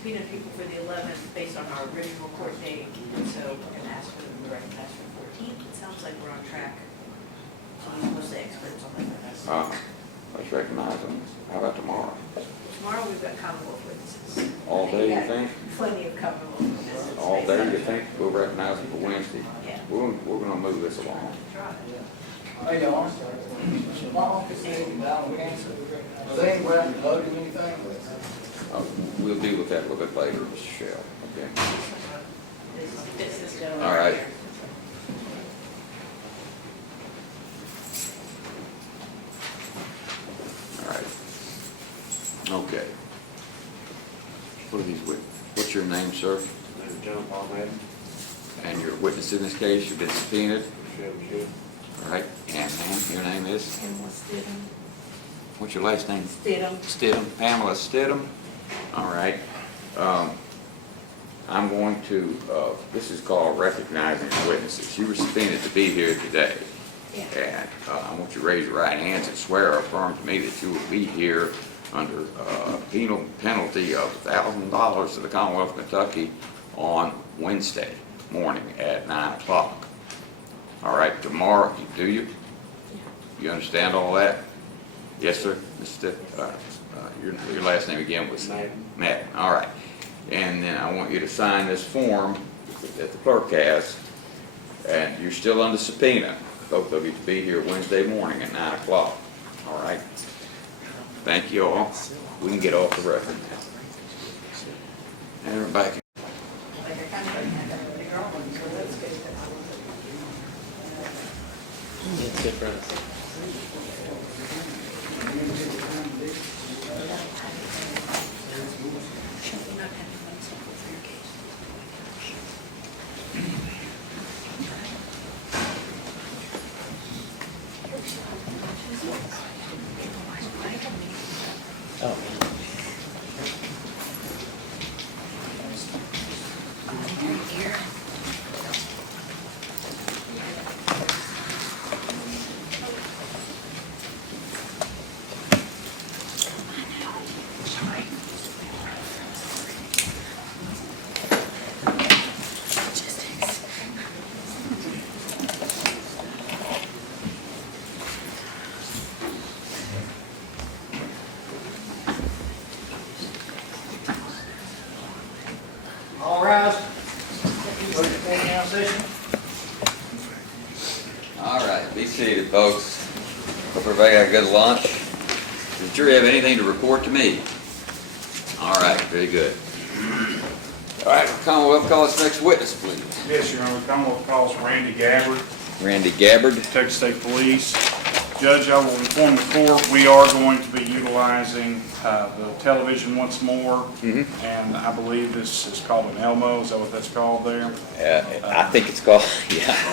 subpoenaed people for the 11th based on our original court date, and so we're going to ask for them to recognize for the 14th. It sounds like we're on track. He's most of the experts on that. Let's recognize them. How about tomorrow? Tomorrow we've got Commonwealth witnesses. All day, you think? Plenty of Commonwealth witnesses. All day, you think? We'll recognize them for Wednesday? Yeah. We're gonna move this along. Hey, y'all. My office is down cancer. Are they ain't grabbing the load or anything? We'll deal with that a little bit later, Mr. Shell, okay? This is gentleman. All right. here. All right. Okay. What are these witnesses? What's your name, sir? John Paul Madden, And your witness in this case, you've been subpoenaed? ShelbyShell. All right. And ma'am, your name is? Pamela Stidham. What's your last name? Stidham. Stidham, Pamela Stidham. All right. I'm going to, this is called recognizing witnesses. You were subpoenaed to be here today. Yeah. And I want you to raise your right hands and swear or affirm to me that you will be here under penal penalty of $1,000 to the Commonwealth of Kentucky on Wednesday morning at 9 o'clock. All right, tomorrow, do you? You understand all that? Yes, sir, Mr. Your last name again was? Madden. Madden, all right. And then I want you to sign this form that the clerk has, and you're still under subpoena, both of you, to be here Wednesday morning at 9 o'clock. All right? Thank you all. We can get off the record now. And everybody can. Like I kind of had that bigger one, so that's good. It's different. Oh. All rise. Vote to take now session. All right, be seated, folks. Hope everybody had a good lunch. Does the jury have anything to report to me? All right, very good. All right, Commonwealth, call us next witness, please. Yes, Your Honor. Commonwealth calls Randy Gabbard, Randy Gabbard. Texas State Police. Judge, I will inform the court, we are going to be utilizing the television once more. And I believe this is called an Elmo. Is that what that's called there? I think it's called,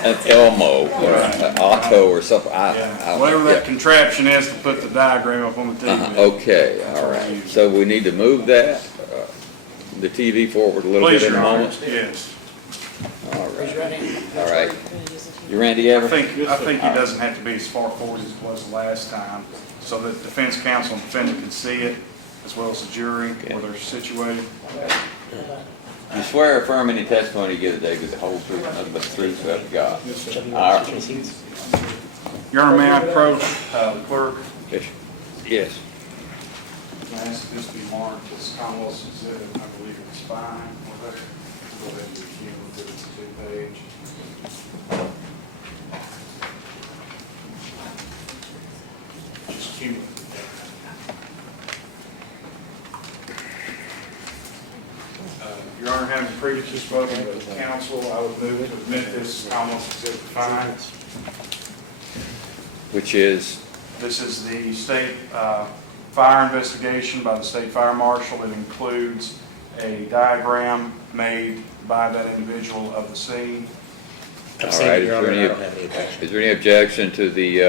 an Elmo or an Otto or something. Yeah. Whatever that contraption is to put the diagram up on the TV. Okay, all right. So we need to move that, the TV forward a little Please, bit in a Your Honor. moment. Yes. All right. All right. You Randy I Gabbard? think he doesn't have to be as far forward as it was the last time, so that defense counsel and defendant can see it, as well as the jury, where they're situated. You swear or affirm any testimony you give today because the whole truth, nothing but the truth, so help you God. All right. Your Honor, may I approach the clerk? Yes. Can I ask this to be marked as Commonwealth's exhibit? I believe it's fine. We'll go ahead and do it. It's a two-page. Just cumulative. Your Honor, having previously spoken with counsel, I would move to admit this Commonwealth's exhibit fine. Which is? This is the state fire investigation by the state fire marshal. It includes a diagram made by that individual of the scene. All right. Is there any objection to the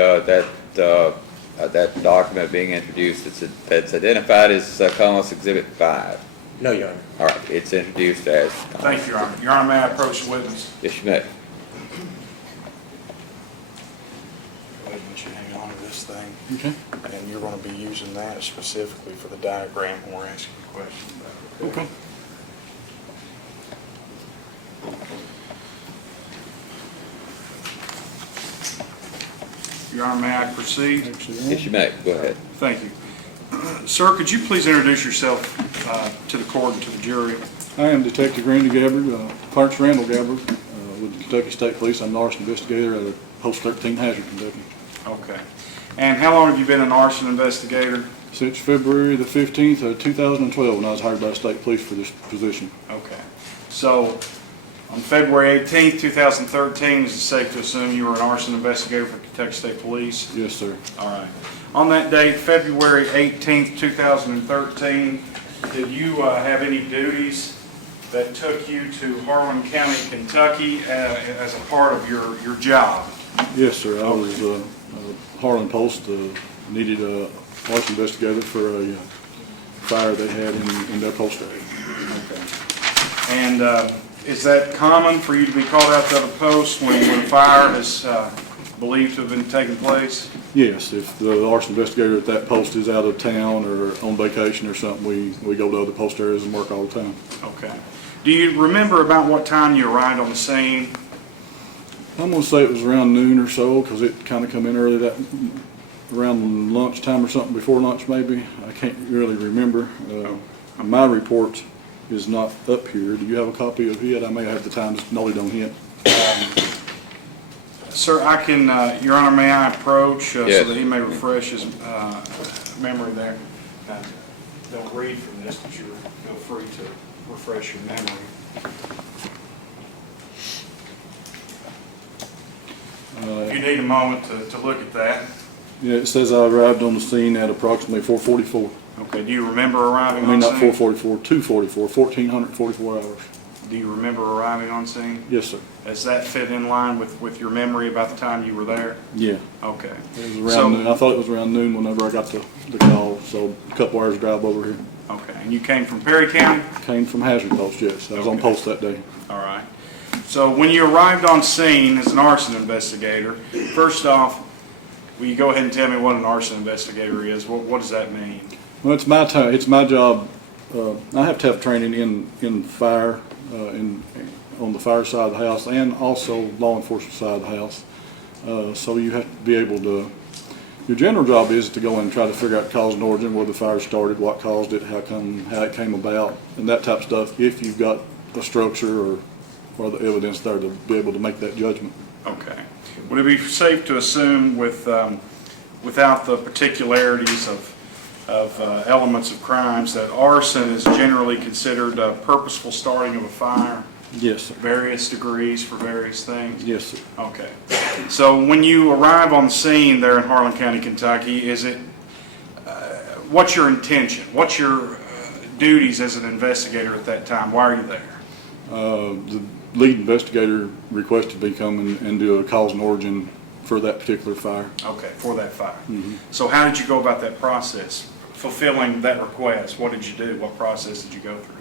that document being introduced that's identified as Commonwealth's Exhibit 5? No, Your Honor. All right. It's introduced as. Thank you, Your Honor. Your Honor, may I approach the witness? Yes, you may. Go ahead and let you hang on to this thing. Okay. And you're going to be using that specifically for the diagram when we're asking a question about it. Okay. Your Honor, may I proceed? Yes, you may. Go ahead. Thank you. Sir, could you please introduce yourself to the court and to the jury? I am Detective Randy Gabbard, Clarence Randall Gabbard, with the Kentucky State Police. I'm an arson investigator at Post 13 Hazard, Kentucky. Okay. And how long have you been an arson investigator? Since February the 15th of 2012, when I was hired by the state police for this position. Okay. So, on February 18th, 2013, is it safe to assume you were an arson investigator for Kentucky State Police? Yes, sir. All right. On that date, February 18th, 2013, did you have any duties that took you to Harlan County, Kentucky as a part of your job? Yes, sir. I was Harlan Post needed a arson investigator for a fire they had in their post area. Okay. And is that common for you to be called out to other posts when a fire is believed to have been taking place? Yes, if the arson investigator at that post is out of town or on vacation or something, we go to other post areas and work all the time. Okay. Do you remember about what time you arrived on the scene? I'm going to say it was around noon or so, because it kind of come in early, around lunchtime or something, before lunch maybe. I can't really remember. My report is not up here. Do you have a copy of it? I may have the times noted on it. Sir, I can, Your Honor, may I approach Yes. so that he may refresh his memory there? Don't read from this, but you're feel free to refresh your memory. If you need a moment to look at that. Yeah, it says I arrived on the scene at approximately 4:44. Okay, do you remember arriving I mean, on not scene? 4:44, 2:44, 1,444 hours. Do you remember arriving on scene? Yes, sir. Does that fit in line with your memory about the time you were there? Yeah. Okay. It was So- around noon. I thought it was around noon whenever I got the call, so a couple hours drive over here. Okay, and you came from Perry County? Came from Hazard Post, yes. I was on Okay. post that day. All right. So when you arrived on scene as an arson investigator, first off, will you go ahead and tell me what an arson investigator is? What does that mean? Well, it's my time. It's my job. I have to have training in fire, on the fire side of the house, and also law enforcement side of the house. So you have to be able to. Your general job is to go in and try to figure out cause and origin, where the fire started, what caused it, how it came about, and that type of stuff. If you've got a structure or the evidence there to be able to make that judgment. Okay. Would it be safe to assume without the particularities of elements of crimes that arson is generally considered a purposeful starting of a fire? Yes, sir. Various degrees for various things? Yes, sir. Okay. So when you arrive on scene there in Harlan County, Kentucky, what's your intention? What's your duties as an investigator at that time? Why are you there? The lead investigator requested me come and do a cause and origin for that particular fire. Okay, for that fire. Mm-hmm. So how did you go about that process, fulfilling that request? What did you do? What process did you go through?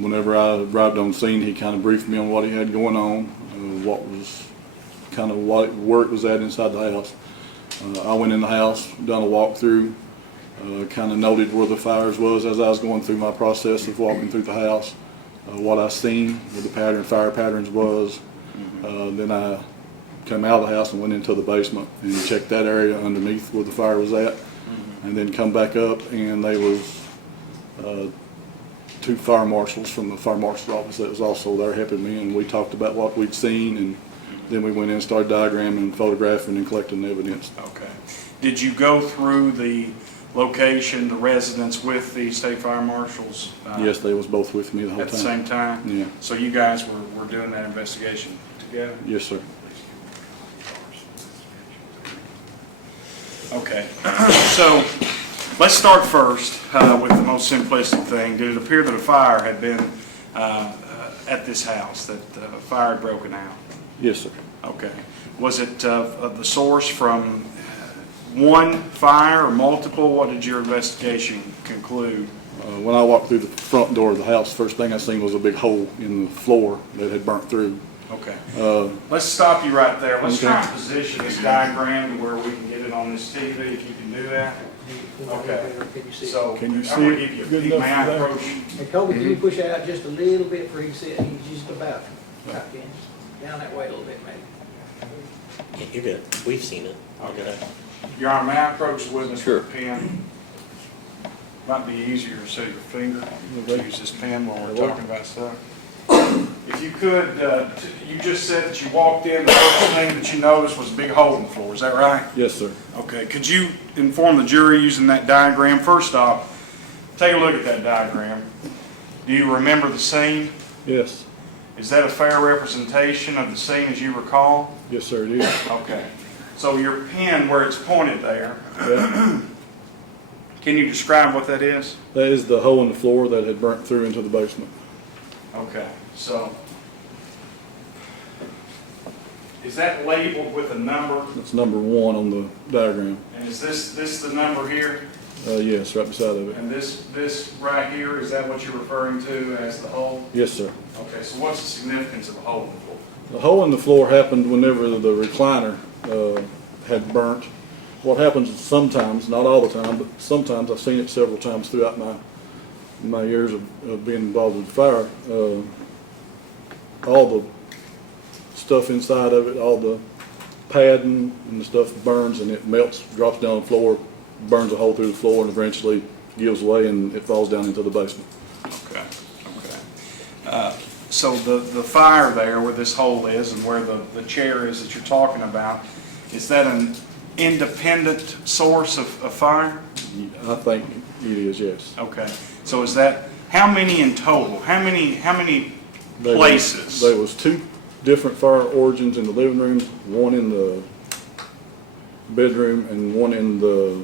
Whenever I arrived on scene, he kind of briefed me on what he had going on, where it was at inside the house. I went in the house, done a walkthrough, kind of noted where the fires was as I was going through my process of walking through the house, what I seen, where the fire patterns was. Then I come out of the house and went into the basement and checked that area underneath where the fire was at, and then come back up, and there was two fire marshals from the fire marshal's office that was also there helping me, and we talked about what we'd seen, and then we went in and started diagramming and photographing and collecting evidence. Okay. Did you go through the location, the residence with the state fire marshals? Yes, they was both with me the whole At the time. same time? Yeah. So you guys were doing that investigation together? Yes, sir. Okay. So let's start first with the most simplistic thing. Did it appear that a fire had been at this house, that the fire had broken out? Yes, sir. Okay. Was it the source from one fire or multiple? What did your investigation conclude? When I walked through the front door of the house, first thing I seen was a big hole in the floor that had burnt through. Okay. Let's stop you right there. Let's Okay. try and position this diagram to where we can get it on this TV, if you can do that. Okay. So Can you I'm see going it to give you a good peek. enough May I for that? approach? Hey, Kobe, can you push out just a little bit for he can see it? He's just about tucked in. Down that way a little bit, maybe. Yeah, you're good. We've seen it. Okay. Your Honor, may I approach the witness Sure. with a pen? Might be easier to set your finger. Use this pen while we're talking about stuff. If you could, you just said that you walked in, the first thing that you noticed was a big hole in the floor, is that right? Yes, sir. Okay, could you inform the jury using that diagram? First off, take a look at that diagram. Do you remember the scene? Yes. Is that a fair representation of the scene as you recall? Yes, sir, it is. Okay. So your pen, where it's pointed there, Yeah. can you describe what that is? That is the hole in the floor that had burnt through into the basement. Okay, so is that labeled with a number? That's number 1 on the diagram. And is this the number here? Yes, right beside of it. And this right here, is that what you're referring to as the hole? Yes, sir. Okay, so what's the significance of a hole in the floor? The hole in the floor happened whenever the recliner had burnt. What happens is sometimes, not all the time, but sometimes, I've seen it several times throughout my years of being involved with fire, all the stuff inside of it, all the padding and the stuff burns and it melts, drops down the floor, burns a hole through the floor and eventually gives way and it falls down into the basement. Okay, okay. So the fire there where this hole is and where the chair is that you're talking about, is that an independent source of fire? I think it is, yes. Okay, so is that, how many in total? How many places? There was 2 different fire origins in the living room, one in the bedroom and one in the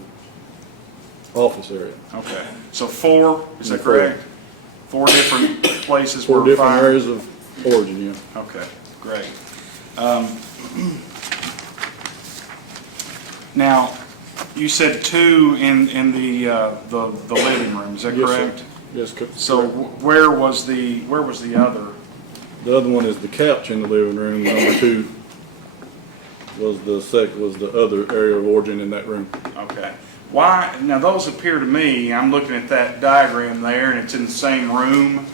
office area. Okay, so 4, is that Four. correct? 4 different places 4 where different fire? areas of origin, yeah. Okay, great. Now, you said 2 in the living room, is that Yes, sir. correct? Yes, So where was the other? the other one is the couch in the living room. Number 2 was the other area of origin in that room. Okay. Why, now those appear to me, I'm looking at that diagram there and it's in the same room.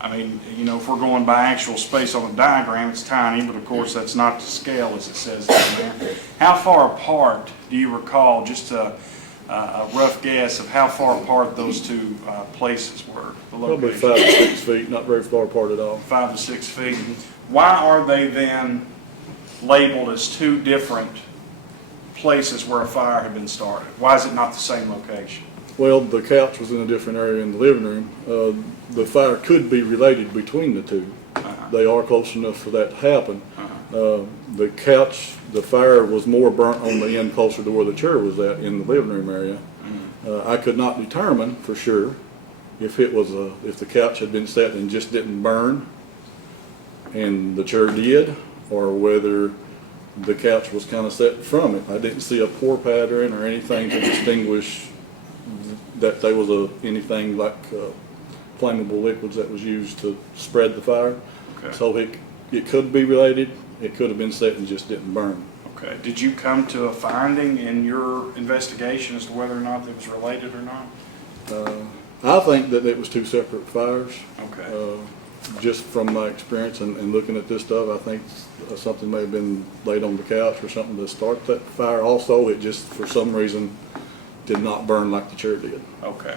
I mean, you know, if we're going by actual space on the diagram, it's tiny, but of course that's not to scale as it says down there. How far apart do you recall, just a rough guess of how far apart those 2 places were? The Probably locations? 5 to 6 feet, not very far apart at all. 5 to 6 feet. Why are they then labeled as 2 different places where a fire had been started? Why is it not the same location? Well, the couch was in a different area in the living room. The fire could be related between the 2. They are close enough for that to happen. The couch, the fire was more burnt on the end closer to where the chair was at in the living room area. I could not determine for sure if the couch had been set and just didn't burn and the chair did, or whether the couch was kind of set from it. I didn't see a pour pattern or anything to distinguish that there was anything like flammable liquids that was used to spread the fire. Okay. So it could be related. It could have been set and just didn't burn. Okay. Did you come to a finding in your investigation as to whether or not it was related or not? I think that it was 2 separate fires. Okay. Just from my experience and looking at this stuff, I think something may have been laid on the couch or something to start that fire. Also, it just for some reason did not burn like the chair did. Okay.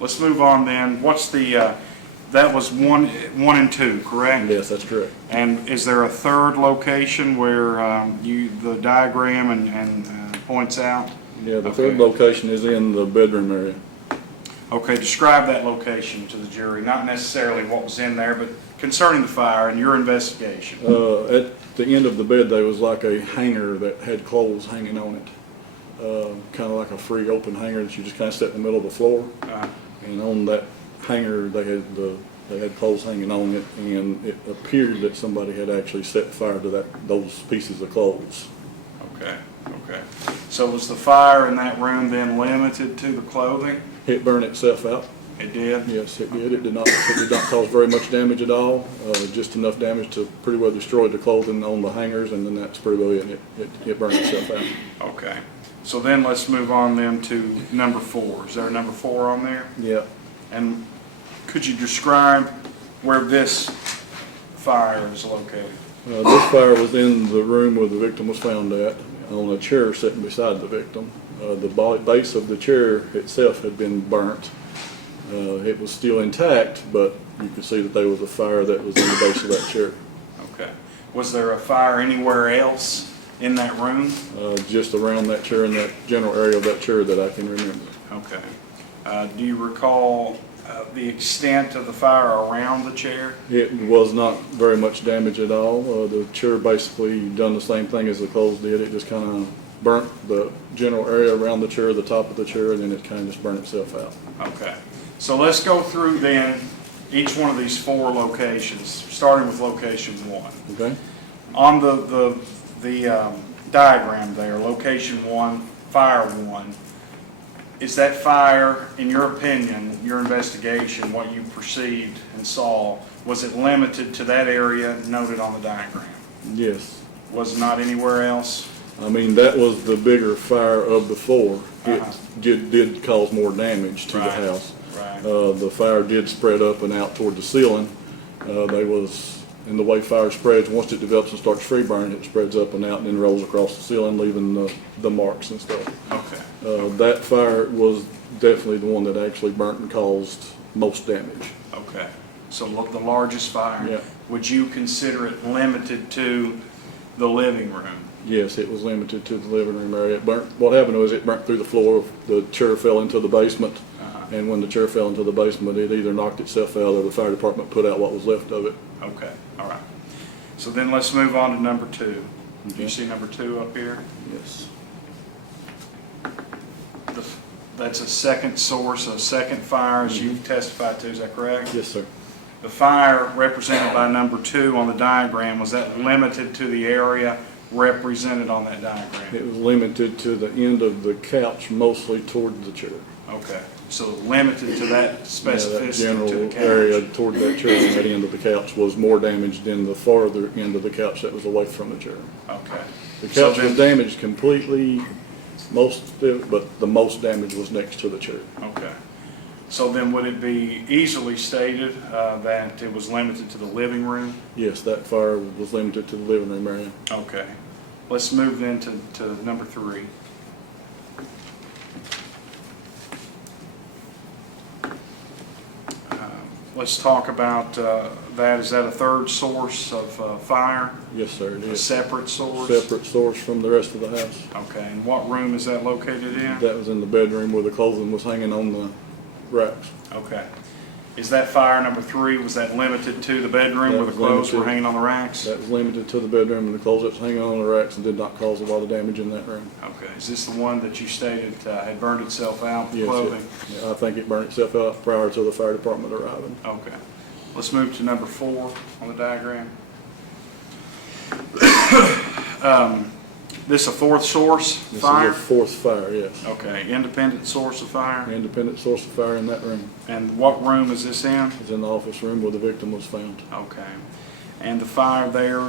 Let's move on then. What's the, that was 1 and 2, correct? Yes, that's correct. And is there a 3rd location where the diagram and points out? Yeah, the Okay. 3rd location is in the bedroom area. Okay, describe that location to the jury, not necessarily what was in there, but concerning the fire and your investigation. At the end of the bed, there was like a hanger that had clothes hanging on it. Kind of like a free open hanger that you just kind of set in the middle of the floor. And on that hanger, they had clothes hanging on it, and it appeared that somebody had actually set fire to those pieces of clothes. Okay, okay. So was the fire in that room then limited to the clothing? It burned itself out. It did? Yes, it did. It did not cause very much damage at all. Just enough damage to pretty well destroy the clothing on the hangers, and then that's pretty well it. It burned itself out. Okay. So then let's move on then to number 4. Is there a number 4 on there? Yeah. And could you describe where this fire is located? This fire was in the room where the victim was found at, on a chair sitting beside the victim. The base of the chair itself had been burnt. It was still intact, but you could see that there was a fire that was in the base of that chair. Okay. Was there a fire anywhere else in that room? Just around that chair, in that general area of that chair that I can remember. Okay. Do you recall the extent of the fire around the chair? It was not very much damage at all. The chair basically done the same thing as the clothes did. It just kind of burnt the general area around the chair, the top of the chair, and then it kind of just burned itself out. Okay. So let's go through then each one of these 4 locations, starting with location 1. Okay? On the diagram there, location 1, fire 1, is that fire, in your opinion, your investigation, what you perceived and saw, was it limited to that area noted on the diagram? Yes. Was it not anywhere else? I mean, that was the bigger fire of the 4. It Uh-huh. did cause more damage to the Right. house. Right. The fire did spread up and out toward the ceiling. And the way fire spreads, once it develops and starts free burning, it spreads up and out and then rolls across the ceiling, leaving the marks and stuff. Okay. That fire was definitely the one that actually burnt and caused most damage. Okay. So the largest fire. Yeah. Would you consider it limited to the living room? Yes, it was limited to the living room area. It burnt, what happened was it burnt through the floor, the chair fell into the basement, and when the chair fell into the basement, it either knocked itself out or the fire department put out what was left of it. Okay. All right. So then let's move on to number 2. Do you Okay. see number 2 up here? Yes. That's a second source, a second fire, as you've testified to, is that correct? Yes, sir. The fire represented by number 2 on the diagram, was that limited to the area represented on that diagram? It was limited to the end of the couch, mostly toward the chair. Okay, so limited to that Yeah, that specificity to general the area couch? toward that chair, and that end of the couch was more damaged than the farther end of the couch that was away from the chair. Okay. The So couch was then- damaged completely, most of it, but the most damage was next to the chair. Okay. So then would it be easily stated that it was limited to the living room? Yes, that fire was limited to the living room area. Okay. Let's move then to number 3. Let's talk about that. Is that a third source of fire? Yes, sir, it A is. separate source? Separate source from the rest of the house. Okay, and what room is that located in? That was in the bedroom where the clothing was hanging on the racks. Okay. Is that fire number 3, was that limited to the bedroom That where the was clothes were limited. hanging on the racks? That was limited to the bedroom and the clothes that was hanging on the racks and did not cause a lot of damage in that room. Okay, is this the one that you stated had burned itself out, the Yes, clothing? I think it burned itself out prior to the fire department arriving. Okay. Let's move to number 4 on the diagram. This a fourth source This fire? is a fourth fire, yes. Okay, independent source of fire? Independent source of fire in that room. And what room is this in? It's in the office room where the victim was found. Okay. And the fire there,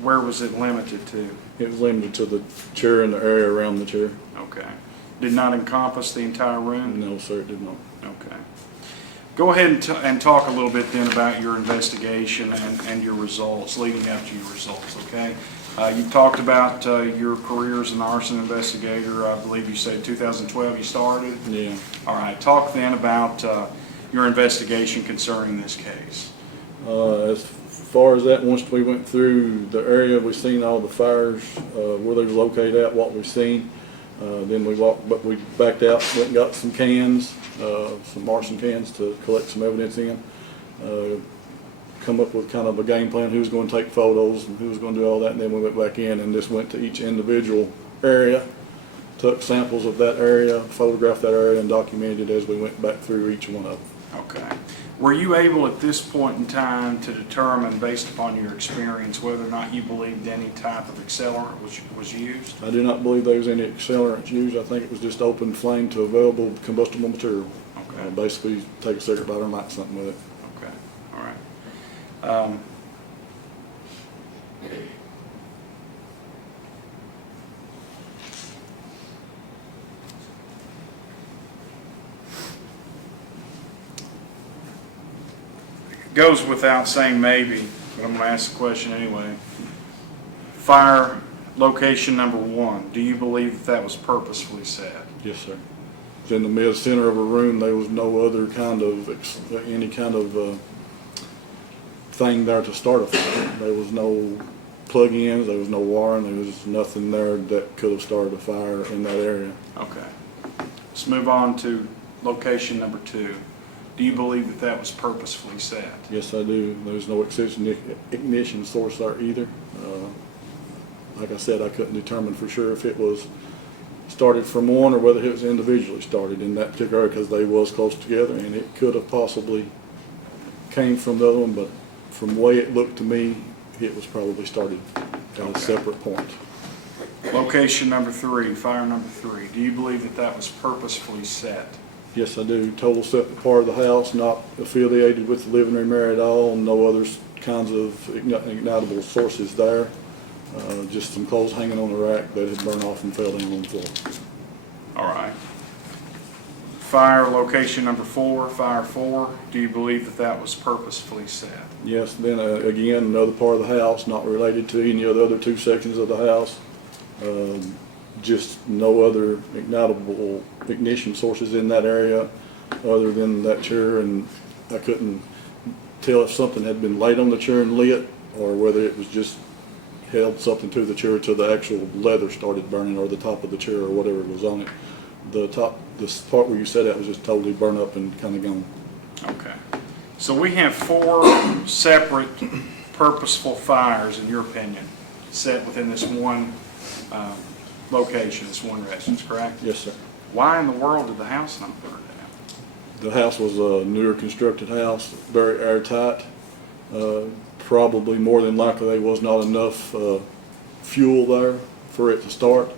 where was it limited to? It was limited to the chair and the area around the chair. Okay. Did not encompass the entire room? No, sir, it did not. Okay. Go ahead and talk a little bit then about your investigation and your results, leading up to your results, okay? You talked about your career as an arson investigator. I believe you said 2012 you started? Yeah. All right. Talk then about your investigation concerning this case. As far as that, once we went through the area, we seen all the fires, where they was located at, what we seen. Then we backed out, went and got some cans, some arson cans to collect some evidence in. Come up with kind of a game plan, who was going to take photos and who was going to do all that, and then we went back in and just went to each individual area, took samples of that area, photographed that area, and documented it as we went back through each one of them. Okay. Were you able at this point in time to determine, based upon your experience, whether or not you believed any type of accelerant was used? I do not believe there was any accelerants used. I think it was just open flame to available combustible material. Okay. Basically, take a cigarette lighter and light something with it. Okay. All right. Goes without saying maybe, but I'm going to ask the question anyway. Fire location number 1, do you believe that was purposefully set? Yes, sir. It's in the mid-center of a room. There was no other kind of, any kind of thing there to start a fire. There was no plug-ins, there was no wiring, there was nothing there that could have started a fire in that area. Okay. Let's move on to location number 2. Do you believe that that was purposefully set? Yes, I do. There's no ignition source there either. Like I said, I couldn't determine for sure if it was started from one or whether it was individually started in that particular area, because they was close together, and it could have possibly came from the other one, but from the way it looked to me, it was probably started at a separate point. Location number 3, fire number 3, do you believe that that was purposefully set? Yes, I do. Total separate part of the house, not affiliated with the living room area at all, no other kinds of ignitable sources there. Just some clothes hanging on the rack that had burned off and fell down on the floor. All right. Fire location number 4, fire 4, do you believe that that was purposefully set? Yes, then again, another part of the house, not related to any of the other 2 sections of the house. Just no other ignitable ignition sources in that area other than that chair, and I couldn't tell if something had been laid on the chair and lit or whether it was just held something to the chair till the actual leather started burning, or the top of the chair or whatever was on it. This part where you sat at was just totally burned up and kind of gone. Okay. So we have 4 separate purposeful fires, in your opinion, set within this one location, this one residence, correct? Yes, sir. Why in the world did the house not burn down? The house was a newer constructed house, very airtight. Probably more than likely there was not enough fuel there for it to start.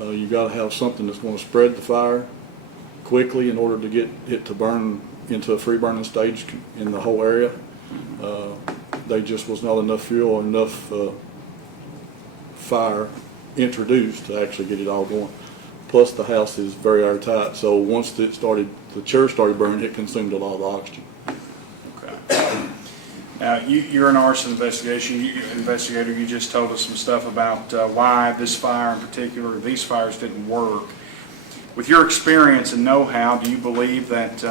You got to have something that's going to spread the fire quickly in order to get it to burn into a free burning stage in the whole area. There just was not enough fuel or enough fire introduced to actually get it all going. Plus the house is very airtight, so once the chair started burning, it consumed a lot of the oxygen. Okay. Now, you're an arson investigator. You just told us some stuff about why this fire in particular, these fires didn't work. With your experience and know-how, do you believe that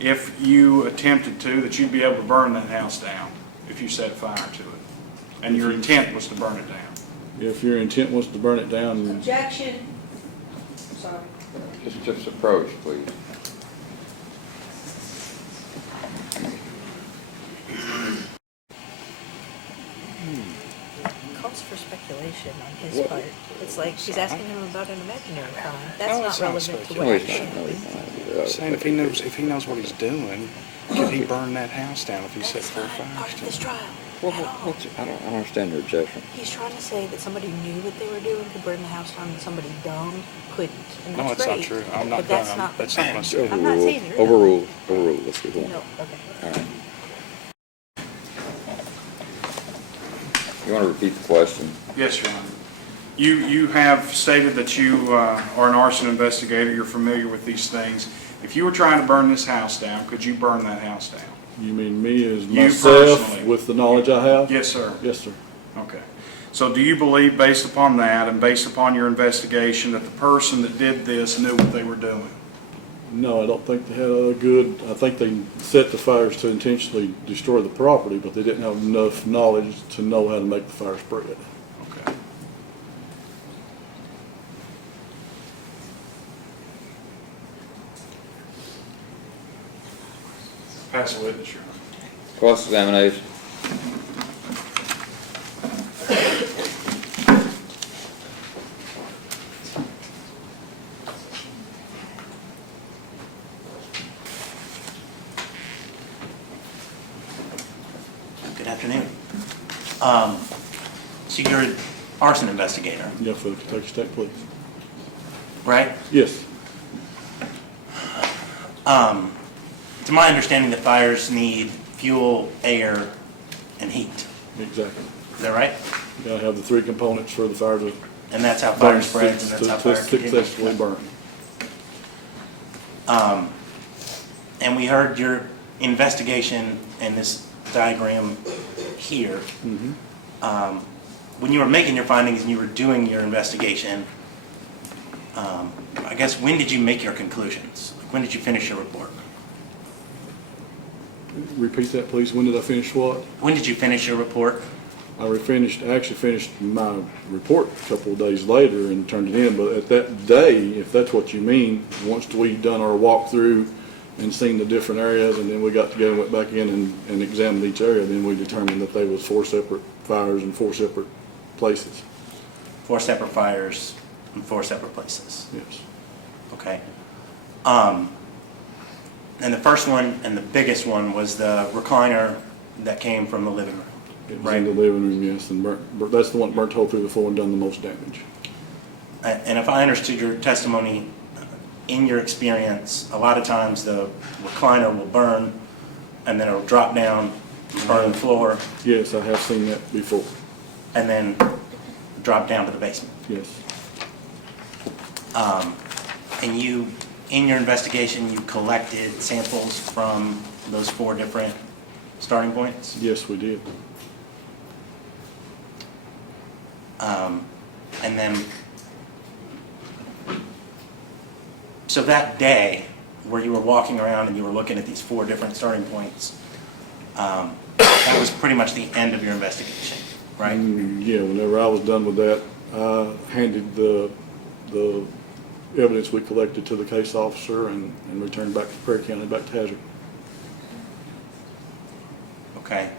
if you attempted to, that you'd be able to burn that house down if you set fire to it? And your intent was to burn it down? If your intent was to burn it down, Objection. Sorry. Just approach, please. Calls for speculation on his part. It's like she's asking him about an imaginary crime. That's not relevant to what happened. Saying if he knows what he's doing, could he burn that house down if he set That's not fire part of to this it? trial. Well, at all. I don't understand your objection. He's trying to say that somebody knew what they were doing, could burn the house down, and somebody dumb couldn't. And No, that's it's not great. true. I'm not But that's dumb. not. That's not what I said. I'm not saying you're Overruled. Let's go on. No, okay. All right. You want to repeat the question? Yes, Your Honor. You have stated that you are an arson investigator. You're familiar with these things. If you were trying to burn this house down, could you burn that house down? you mean me as You myself personally. with the knowledge I have? Yes, sir. Yes, sir. Okay. So do you believe, based upon that and based upon your investigation, that the person that did this knew what they were doing? No, I don't think they had a good, I think they set the fires to intentionally destroy the property, but they didn't have enough knowledge to know how to make the fire spread. Okay. Pass a witness, Your Honor. Cross-examination. Good afternoon. So you're an arson investigator, Yeah, for the Kentucky State Police. right? Yes, To my understanding, the fires need fuel, air, and heat. exactly. Is that right? You gotta have the 3 components for the fire to And that's how fire burn, spreads, and that's how fire successfully continues. burn. And we heard your investigation in this diagram here. when you were making your findings and you were doing your investigation, I guess, when did you make your conclusions? Like, when did you finish your report? Repeat that, please. When did I finish what? When did you finish your report? I actually finished my report a couple of days later and turned it in, but at that day, if that's what you mean, once we'd done our walkthrough and seen the different areas, and then we got together and went back in and examined each area, then we determined that there was 4 separate fires in 4 separate places. 4 separate fires in 4 separate places. Yes. Okay. And the first one and the biggest one was the recliner that came from the living room. It was in the living room, yes, and that's the one that burnt hole through the floor and done the most damage. And if I understood your testimony, in your experience, a lot of times the recliner will burn and then it'll drop down, burn the floor, Yes, I have seen that before. and then drop down to the basement. Yes. And you, in your investigation, you collected samples from those 4 different starting points? Yes, we did. And then, so that day where you were walking around and you were looking at these 4 different starting points, that was pretty much the end of your investigation, right? Yeah, whenever I was done with that, I handed the evidence we collected to the case officer and returned back to Perry County, back to Hazard. Okay.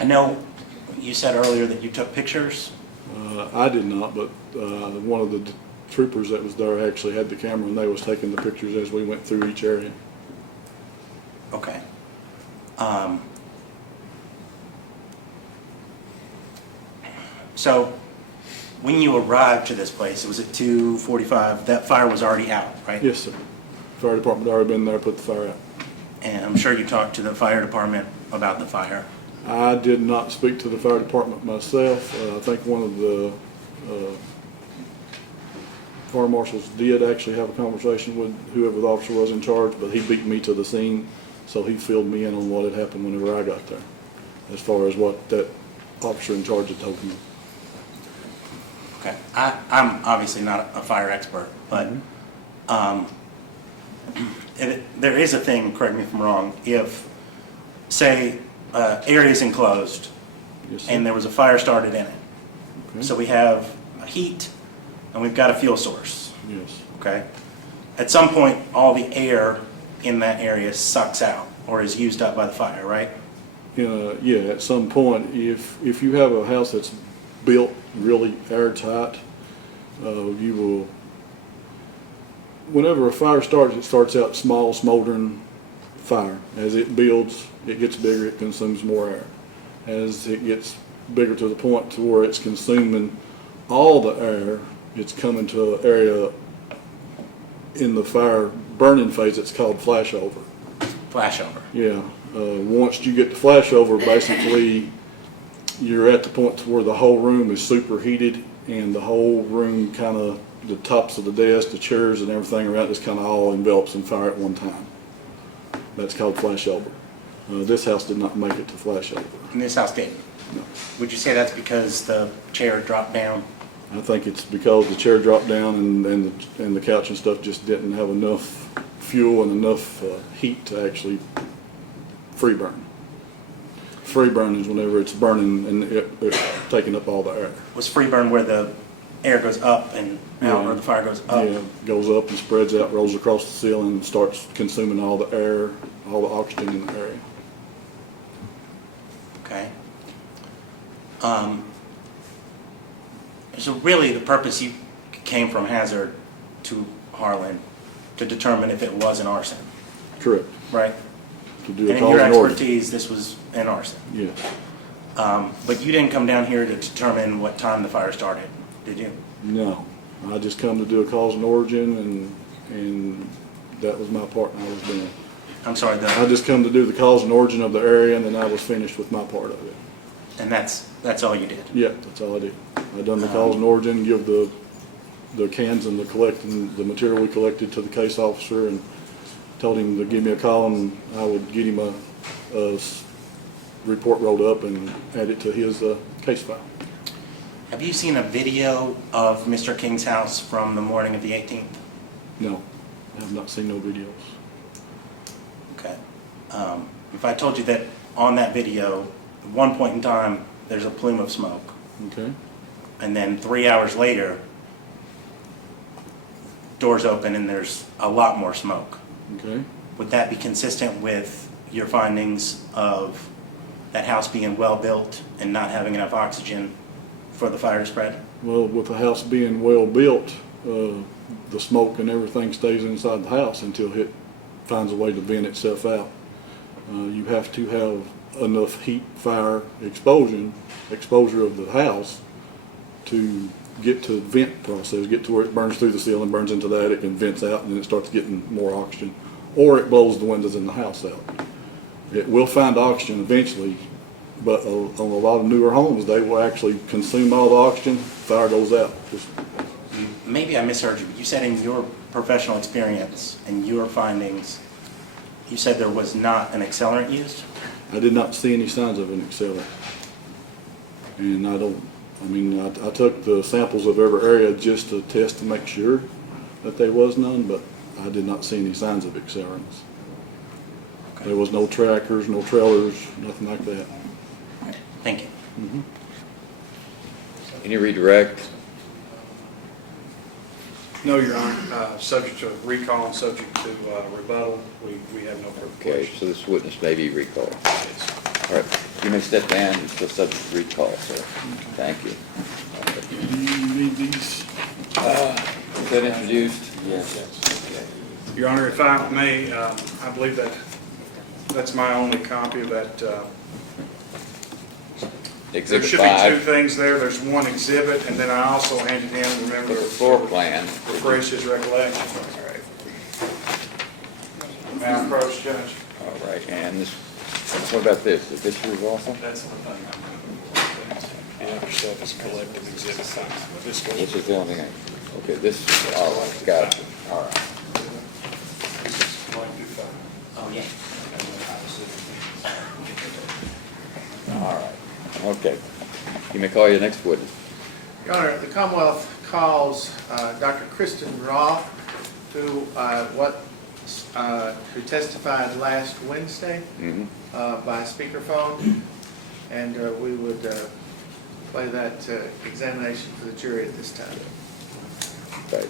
I know you said earlier that you took pictures. I did not, but one of the troopers that was there actually had the camera, and they was taking the pictures as we went through each area. Okay. So when you arrived to this place, it was at 2:45, that fire was already out, right? Yes, sir. Fire department had already been there, put the fire out. And I'm sure you talked to the fire department about the fire. I did not speak to the fire department myself. I think one of the fire marshals did actually have a conversation with whoever the officer was in charge, but he beat me to the scene, so he filled me in on what had happened whenever I got there, as far as what that officer in charge had told me. Okay. I'm obviously not a fire expert, but there is a thing, correct me if I'm wrong, if, say, area is enclosed Yes, sir. and there was a fire started in it. Okay. So we have a heat and we've got a fuel source, Yes. okay? At some point, all the air in that area sucks out or is used up by the fire, right? Yeah, at some point, if you have a house that's built really airtight, you will, whenever a fire starts, it starts out small, smoldering fire. As it builds, it gets bigger, it consumes more air. As it gets bigger to the point to where it's consuming all the air, it's coming to an area in the fire burning phase that's called flashover. Flashover. Yeah, once you get to flashover, basically you're at the point to where the whole room is superheated and the whole room kind of, the tops of the desk, the chairs and everything around is kind of all envelops in fire at one time. That's called flashover. This house did not make it to flashover. And this house didn't? No. Would you say that's because the chair dropped down? I think it's because the chair dropped down and the couch and stuff just didn't have enough fuel and enough heat to actually free burn. Free burn is whenever it's burning and it's taking up all the air. Was free burn where the air goes up and out, Yeah. or the fire goes up? Yeah, goes up and spreads out, rolls across the ceiling, and starts consuming all the air, all the oxygen in the area. Okay. So really, the purpose you came from Hazard to Harlan to determine if it was an arson, Correct. right? To do And a in cause your and order. expertise, this was an arson. Yes. But you didn't come down here to determine what time the fire started, did you? No, I just come to do a cause and origin, and that was my part, and I was done. I'm sorry, I just come to do the cause and origin of the area, and then I was finished with my part of it. and that's all you did? Yeah, that's all I did. I done the cause and origin, give the cans and the material we collected to the case officer, and told him to give me a call, and I would get him a report rolled up and add it to his case file. Have you seen a video of Mr. King's house from the morning of the 18th? No, I have not seen no videos. Okay. If I told you that on that video, at one point in time, there's a plume of smoke, Okay. and then 3 hours later, doors open and there's a lot more smoke, Okay. would that be consistent with your findings of that house being well-built and not having enough oxygen for the fire to spread? Well, with the house being well built, the smoke and everything stays inside the house until it finds a way to vent itself out. You have to have enough heat, fire, exposure of the house to get to the vent process, get to where it burns through the ceiling, burns into the attic and vents out, and then it starts getting more oxygen. Or it blows the windows in the house out. It will find oxygen eventually, but on a lot of newer homes, they will actually consume all the oxygen, fire goes out. Maybe I misheard you, but you said in your professional experience and your findings, you said there was not an accelerant used? I did not see any signs of an accelerant. And I took the samples of every area just to test to make sure that there was none, but I did not see any signs of accelerants. Okay. There was no trackers, no trailers, nothing like that. Thank you. Any redirect? No, Your Honor, subject to recall and subject to rebuttal, we have no further Okay, questions. so this witness may be recalled. Yes. All right, you may step down, you're still subject to recall, sir. Thank you. Do you need these? Is that introduced? Yes. Your Honor, if I may, I believe that's my only copy of that. There Exhibit should be two 5, things there. There's one exhibit, and then I also handed him, remember, the floor plan. refresh his recollection. All right. May I approach, Judge? All right, and this, what about this? Is this yours also? That's the thing. The other stuff is collective exhibit 5. This goes. This is the only thing. Okay, this, all right, got it. All right. This is collective 5. Oh, yeah. All right, okay. You may call your next witness. Your Honor, the Commonwealth calls Dr. Kristen Roth, who testified last Wednesday Mhm. by speakerphone, and we would play that examination for the jury at this time. Okay.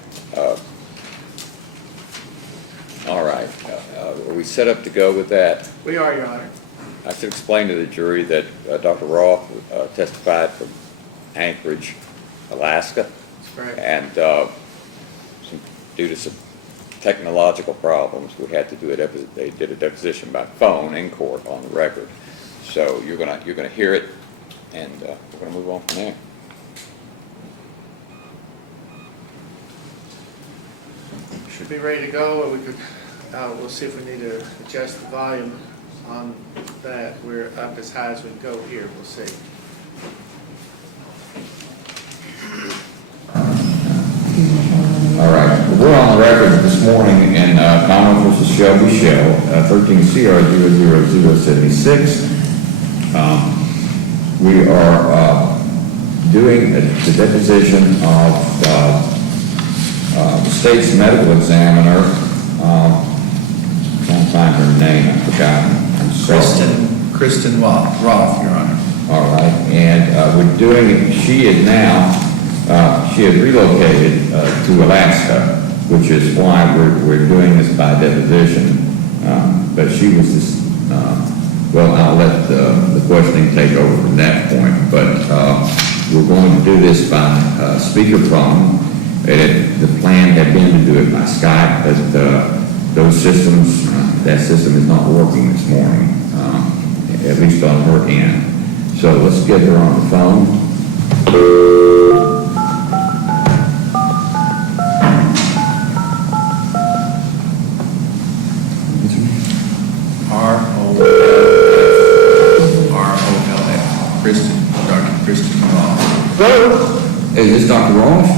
All right, are we set up to go with that? We are, Your Honor. I should explain to the jury that Dr. Roth testified from Anchorage, Alaska, That's correct. and due to some technological problems, we had to do they did a deposition by phone in court on the record. So you're gonna hear it, and we're gonna move on from there. Should be ready to go, or we could, we'll see if we need to adjust the volume on that. We're up as high as we can go here, we'll see. All right, we're on the record this morning in Commonwealth vs. Shelby Shell, 13 CR 00076. We are doing the deposition of the state's medical examiner. Can't find her name, I forgot. I'm sorry. Kristen Roth, Your Honor. All right, and we're doing, she is now, she has relocated to Alaska, which is why we're doing this by deposition. But she was just, well, I'll let the questioning take over from that point. But we're going to do this by speakerphone. The plan had been to do it by Skype, but those systems, that system is not working this morning, at least on her end. So let's get her on the phone. R-O-L-F. Dr. Kristen Roth. Hello? Is this Dr. Roth?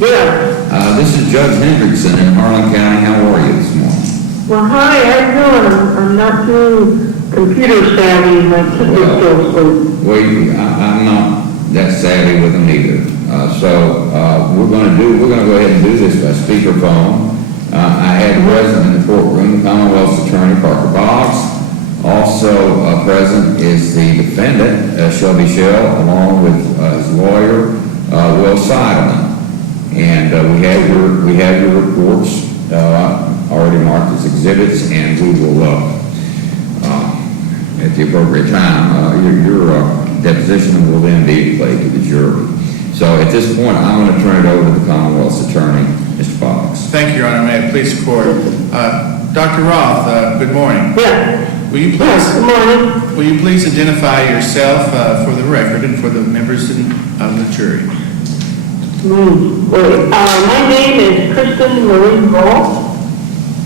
Yeah. This is Judge Hendrickson in Harlan County. How are you this morning? Well, hi, how you doing? I'm not too computer savvy, I'm not that savvy with them either. We're gonna go ahead and do this by speakerphone. I had present in the courtroom, the Commonwealth's Attorney Parker Boggs. Also present is the defendant, Shelby Shell, along with his lawyer, Will Seidelman. And we have your reports already marked as exhibits, and we will, at the appropriate time, your deposition will then be played to the jury. So at this point, I'm going to turn it over to the Commonwealth's Attorney, Mr. Boggs. Thank you, Your Honor. May it please the court. Dr. Roth, good morning. Yeah. Will you please identify yourself for the record and for the members of the jury? My name is Kristen Marie Roth,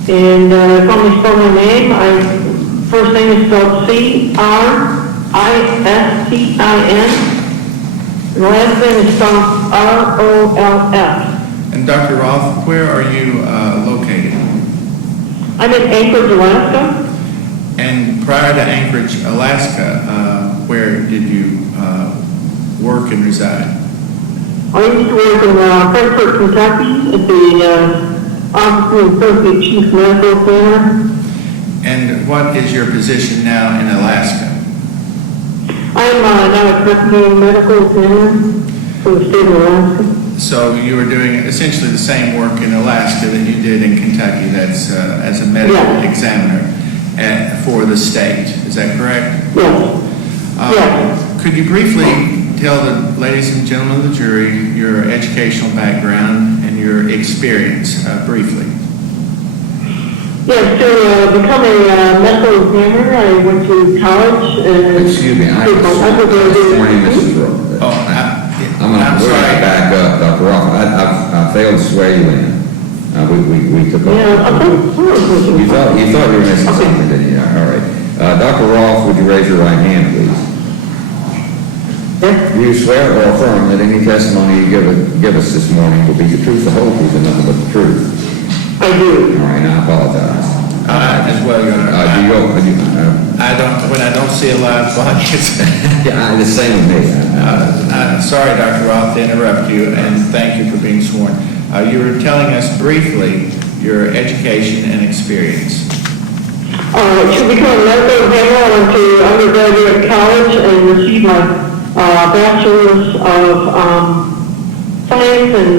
and call me spell my name. First name is spelled C-R-I-S-T-I-N. The last name is spelled R-O-L-F. And Dr. Roth, where are you located? I'm in Anchorage, Alaska. And prior to Anchorage, Alaska, where did you work and reside? I used to work in Frankfort, Kentucky at the Office of Associate Chief Medical Center. And what is your position now in Alaska? I'm now a Kentucky Medical Center for the state of Alaska. So you were doing essentially the same work in Alaska that you did in Kentucky, that's as a medical examiner for the state, is that correct? Yes. Could you briefly tell the ladies and gentlemen of the jury your educational background and your experience briefly? Yes, to become a medical examiner, I went to college. Excuse me, I'm I'm sorry. sorry. Back up, Dr. Roth. I failed to swear you in. We took off. You thought you were missing something, didn't you? All right. Dr. Roth, would you raise your right hand, please? Yes. Do you swear or affirm that any testimony you give us this morning will be the truth, the whole truth, and nothing but the truth? I do. All right, I apologize. As well, Your Honor. I don't, when I don't see a live audience. Yeah, the same with me. Sorry, Dr. Roth, to interrupt you, and thank you for being sworn. You were telling us briefly your education and experience. To become a medical examiner, I went to undergraduate college and received my bachelor's of science and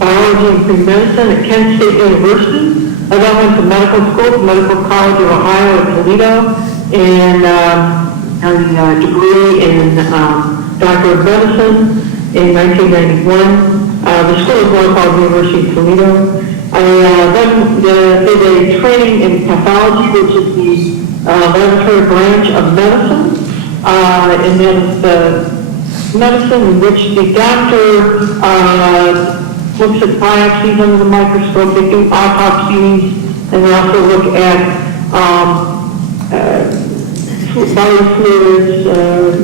biology and pre-medicine at Kent State University. I then went to medical school, Medical College of Ohio at Toledo, and a degree in Doctor of Medicine in 1991. The school is now called University of Toledo. I then did a training in pathology, which is the laboratory branch of medicine, and then the medicine in which the doctor looks at biopsies under the microscope, they do autopsies, and they also look at body fluids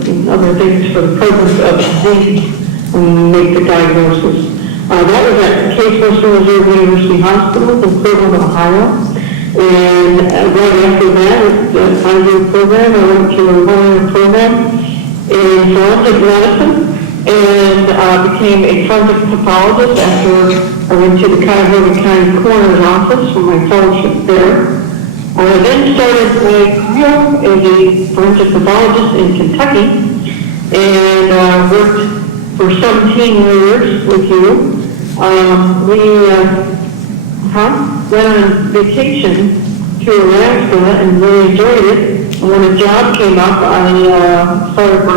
and other things for the presence of disease and make the diagnosis. That was at Case Western Reserve University Hospital in Cleveland, Ohio. And right after that, the 5-year program, I went to a 1-year program in forensic medicine and became a forensic pathologist after I went to the Cuyahoga County Coroner's Office for my fellowship there. I then started my career as a forensic pathologist in Kentucky and worked for 17 years with you. We went on vacation to Alaska and really enjoyed it. And when a job came up, I started my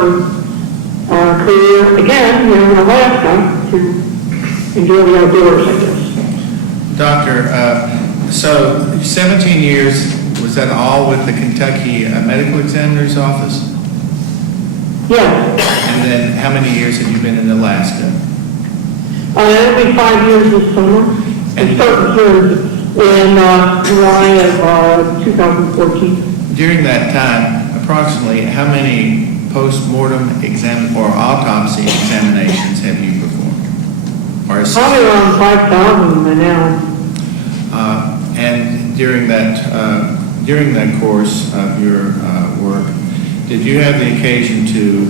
career again here in Alaska to enjoy the outdoors, I guess. Doctor, so 17 years, was that all with the Kentucky Medical Examiner's Office? Yes. And then how many years have you been in Alaska? It'll be 5 years this summer. And I started here in July of 2014. During that time, approximately how many post-mortem or autopsy examinations have you performed? Probably around 5,000 by now. And during that course of your work. Did you have the occasion to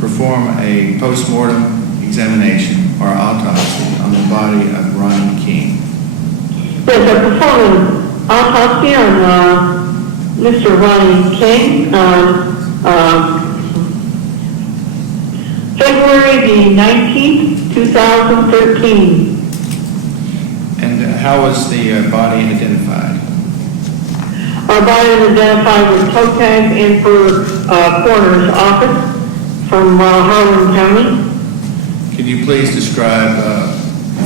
perform a post-mortem examination or autopsy on the body of Ronnie King? Yes, I performed an autopsy on Mr. Ronnie King on February the 19th, 2013. And how was the body identified? Our body was identified with toe tag and for coroner's office from Harlan County. Could you please describe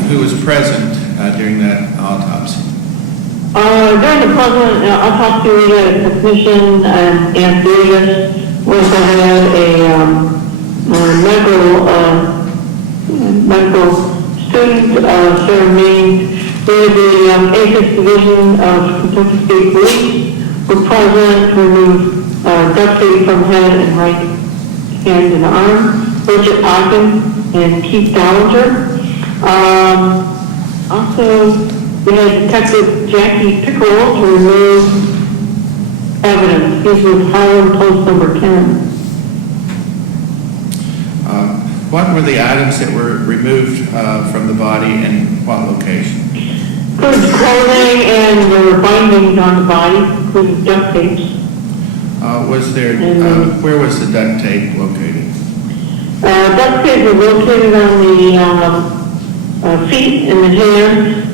who was present during that autopsy? During the present autopsy, we had a technician, Ann Davis. We also had a medical student, Sarah Means. We had the APIS Division of Kentucky State Police were present to remove duct tape from head and right hand and arm. Bridget Ogden and Keith Dollinger. Also, we had Detective Jackie Pickerel to remove evidence. This was Highland Post number 10. What were the items that were removed from the body and what location? Including clothing, and there were bindings on the body, including duct tapes. Where was the duct tape located? Duct tape was located on the feet and the hands.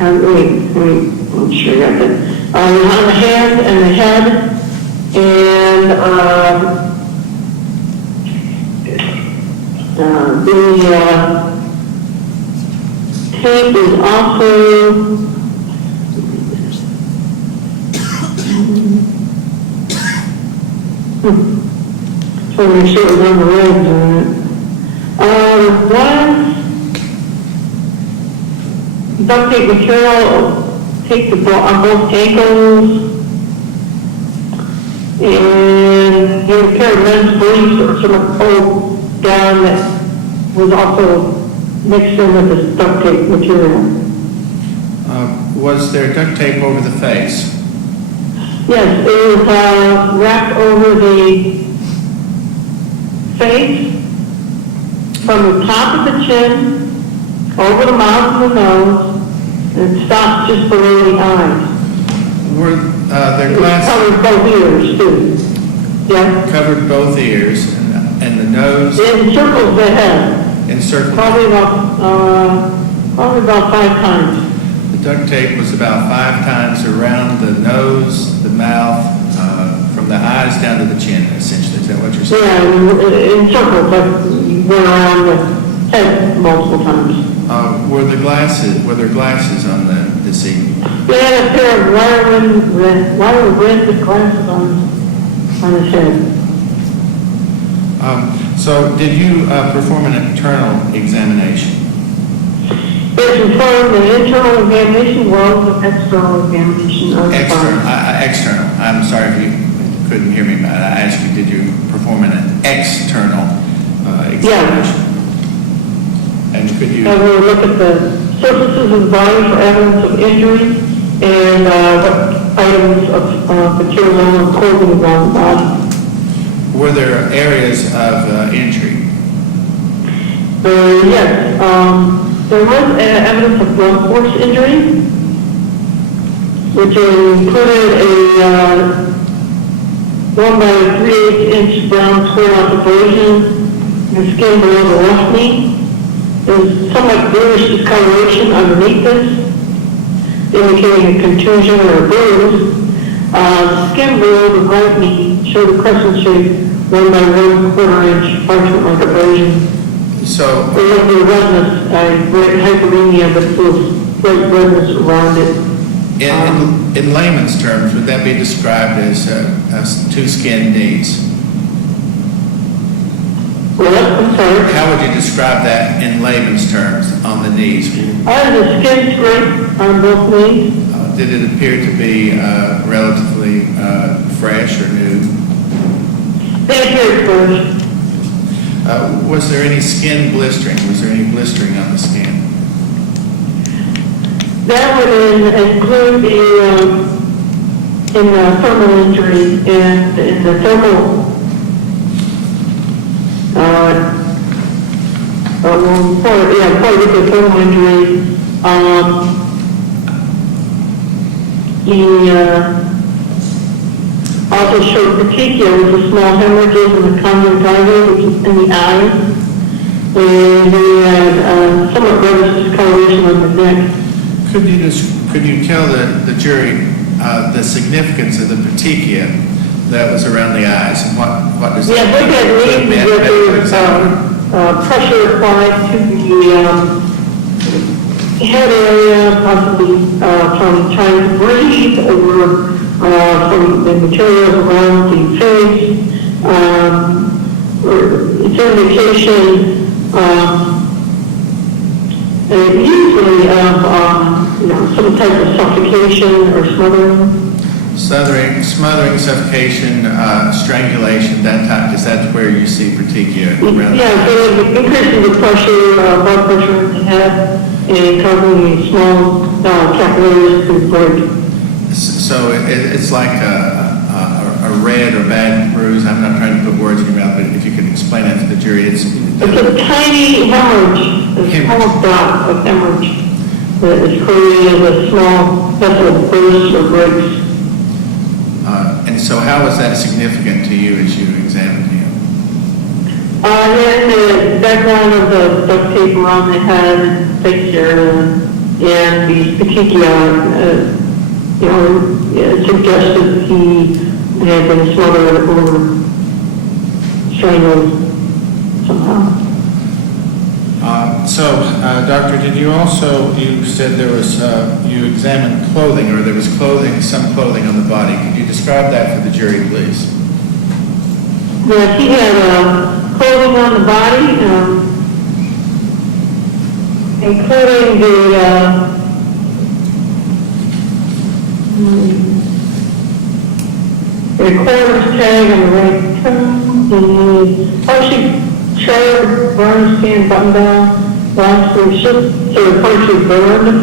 I'm sure you got that. On the hands and the head, and the tape is also so make sure it was on the legs on it. One duct tape material taped on both ankles, and there was a pair of men's briefs or some old down that was also mixed in with this duct tape material. Was there duct tape over the face? Yes, it was wrapped over the face from the top of the chin, over the mouth and the nose, and it stopped just below the eyes. Were there It glasses? covered both ears, too. Yeah? Covered both ears and the nose? It encircles the head. Encircled. Probably about 5 times. The duct tape was about 5 times around the nose, the mouth, from the eyes down to the chin, essentially. Is that what you're saying? Yeah, encircled, but went around the head multiple times. Were there glasses on the decedent? He had a pair of wire-rinsed glasses on his head. So did you perform an internal examination? Yes, performed an internal examination, well, an external examination of the External. body. External. I'm sorry if you couldn't hear me, but I asked you, did you perform an external examination? And could you? And we'll look at the surfaces of the body for evidence of injury and what items of material and clothing around the body. Were there areas of injury? Yes, there was evidence of blunt force injury, which included a 1 by 3/8 inch brown square-off abrasion in the skin below the left knee. There's somewhat bluish discoloration underneath this, indicating a contusion or a bruise. Skin below the right knee showed a crescent-shaped 1 by 1/4 inch parchment-like abrasion. So, It was the redness, great hyperemia, but it was great redness around it. in layman's terms, would that be described as 2 skinned knees? Well, I'm sorry. How would you describe that in layman's terms on the knees? I had a skin scrape on both knees. Did it appear to be relatively fresh or new? They appeared fresh. Was there any skin blistering? Was there any blistering on the skin? That would include the in thermal injury, and in the thermal, part of the thermal injury, he also showed petechia with a small hemorrhages in the conjunctiva, which is in the eye, and he had somewhat reddish discoloration on the neck. Could you tell the jury the significance of the petechia that was around the eyes, and what does Yeah, that they had mean? needs with pressure applied to the head area, possibly from trying to breathe, or from the materials around the face. It's an indication usually of some type of suffocation or smothering. Smothering, suffocation, strangulation, is that where you see petechia around? Yeah, so it increases the pressure, blood pressure in the head, and causing the small capillaries to break. So it's like a red or bad bruise. I'm not trying to put words in your mouth, but if you could explain that to the jury, it's a tiny hemorrhage, a small dot of hemorrhage that is created as a small vessel bursts or breaks. And so how was that significant to you as you examined him? In the background of the duct tape around the head, face area, and the petechia, it suggested he had been smothered or strangled somehow. Doctor, did you also, you said there was, you examined clothing, or there was some clothing on the body. Could you describe that for the jury, please? Yes, he had clothing on the body, including the recorder's tag on the right toe, the partially charred burn skin button down, long sleeve shirt, so the partially burned,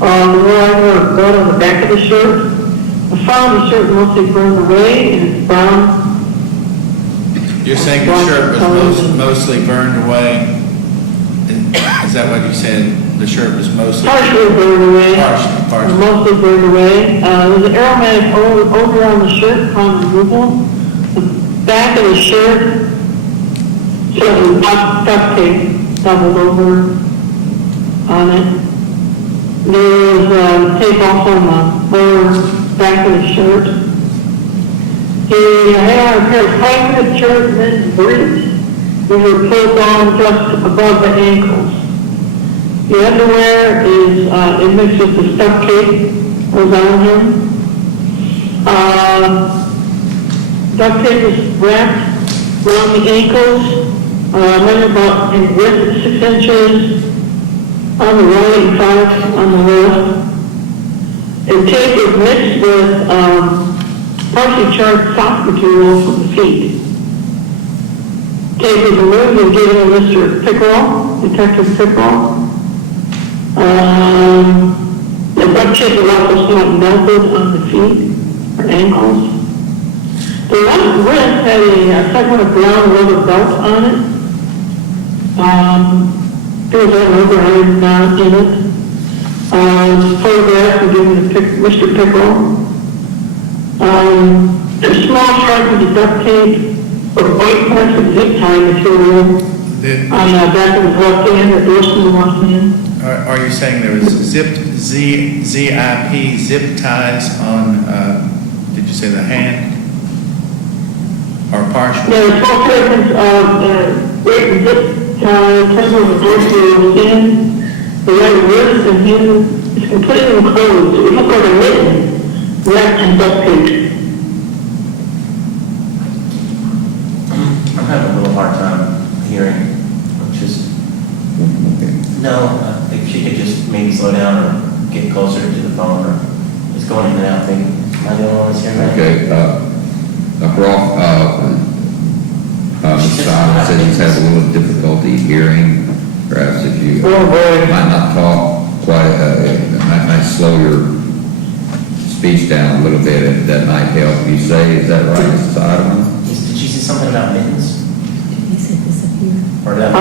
the line of blood on the back of the shirt. I found the shirt mostly burned away, and it's brown. You're saying the shirt was mostly burned away? Is that what you said? The shirt was mostly? Partially burned away. Partially. Mostly burned away. There's an aromatic odor on the shirt upon removal. The back of the shirt shows duct tape doubled over on it. There's tape also on the lower back of the shirt. He had on a pair of tight shirt and then boots. They were pulled down just above the ankles. The underwear is, it mixed with the duct tape was on him. Duct tape is wrapped around the ankles, measured about in width 6 inches on the right and 5 on the left. And tape is mixed with partially charred soft material from the feet. Tape is removed and given to Mr. Pickerel, Detective Pickerel. The duct tape is also somewhat melted on the feet or ankles. The left wrist had a segment of brown rubber belt on it. There was an overhang knot in it. Photograph was given to Mr. Pickerel. A small fragment of duct tape or white plastic zip tie material on the back of his left hand or dorsal of the left hand. Are you saying there was zip ties on, did you say the hand? Or partial? There are small fragments of great zip tie attached on the dorsal of the hand. The right wrist and hand is completely enclosed. It looks like a mitten wrapped in duct tape. I'm having a little hard time hearing. No, if she could just maybe slow down or get closer to the phone or just going in and out. Am I the only one that's hearing that? Okay, Dr. Roth, Mr. Simon said he's had a little difficulty hearing. Perhaps if you might not talk quite, might slow your speech down a little bit, that might help. You say, is that right, Mrs. Ottoman? Did you say something about mittens? He said disappear. Or that?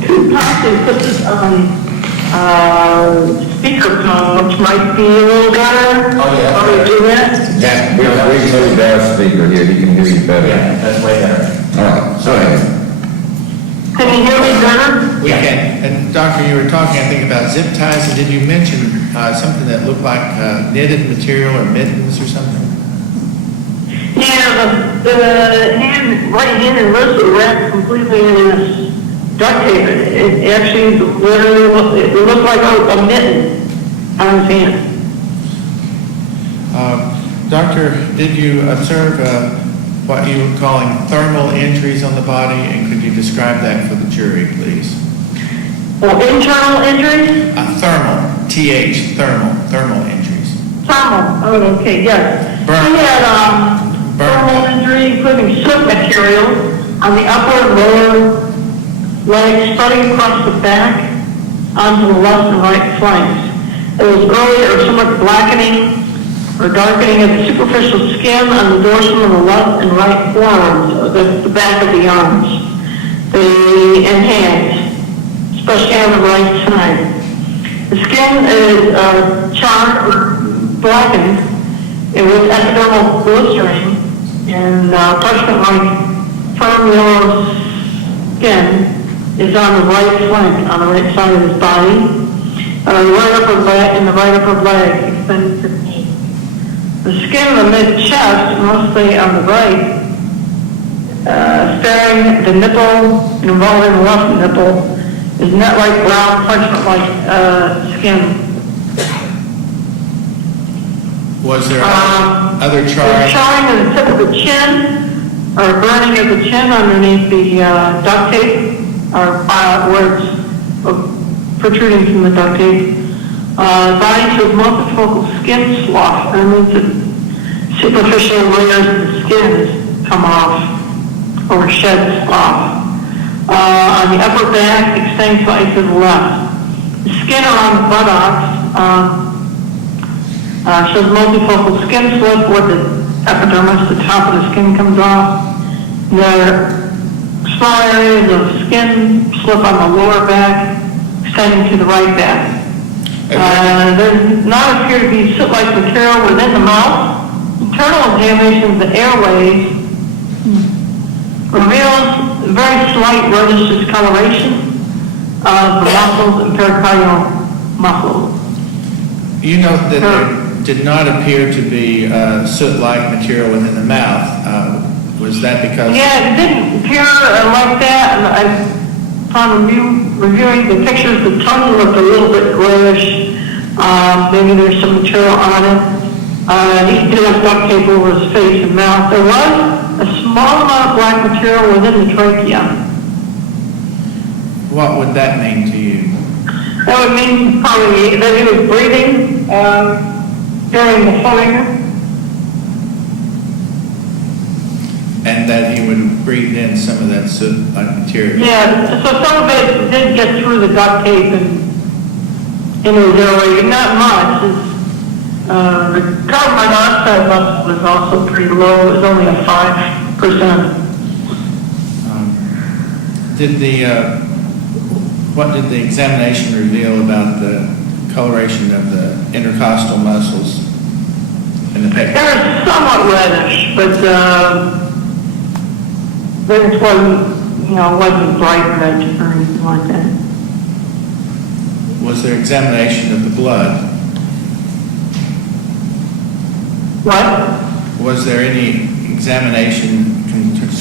Could possibly put this on, speakerphone, which might be a little better. Oh, yeah. While we do that. Yeah, we moved our speaker here, he can hear you better. Yeah, that's way better. All right, go ahead. Can you hear me better? We can. And Doctor, you were talking, I think, about zip ties, and did you mention something that looked like knitted material or mittens or something? Yeah, the hand, right hand and wrist were wrapped completely in this duct tape. It actually literally it looked like a mitten on his hand. Doctor, did you observe what you were calling thermal injuries on the body, and could you describe that for the jury, please? Well, internal injuries? Thermal, TH, thermal injuries. Thermal, oh, okay, yes. Burn. He had thermal injury, including soot material on the upper and lower legs, spreading across the back onto the left and right flanks. It was early or somewhat blackening or darkening of the superficial skin on the dorsum of the left and right forearms, the back of the arms, and hands, especially on the right side. The skin is charred or blackened with epidermal blistering and parchment-like firm yellow skin is on the right flank, on the right side of his body, right upper leg, and the right upper leg extended to the knee. The skin of the mid-chest, mostly on the right, sparing the nipple and involving the left nipple, is net-like brown, parchment-like skin. Was there other There's charring of the tip of the chin, or burning of the chin underneath the duct tape, or where it's protruding from the duct tape. Body shows multifocal skin slough, and means that superficial layers of the skin come off, or shed off. On the upper back, extending slightly to the left. The skin around the buttocks shows multifocal skin slip where the epidermis, the top of the skin comes off. There are small areas of skin slip on the lower back, extending to the right back. There does not appear to be soot-like material within the mouth. Internal examination of the airways reveals very slight reddish discoloration of the muscles and pericardial muscles. You note that there did not appear to be soot-like material within the mouth. Was that because... Yeah, it didn't appear like that. And upon reviewing the pictures, the tongue looked a little bit grayish. Maybe there's some material on it. He did have duct tape over his face and mouth. There was a small amount of black material within the trachea. What would that mean to you? That would mean probably that he was breathing during the fire. And that he would breathe in some of that soot-like material? Yeah, so some of it did get through the duct tape and into his airway, not much. The carbon monoxide level was also pretty low. It was only a 5%. What did the examination reveal about the coloration of the intercostal muscles in the picture? They're somewhat reddish, but it wasn't bright red or anything like that. Was there examination of the blood? What? Was there any examination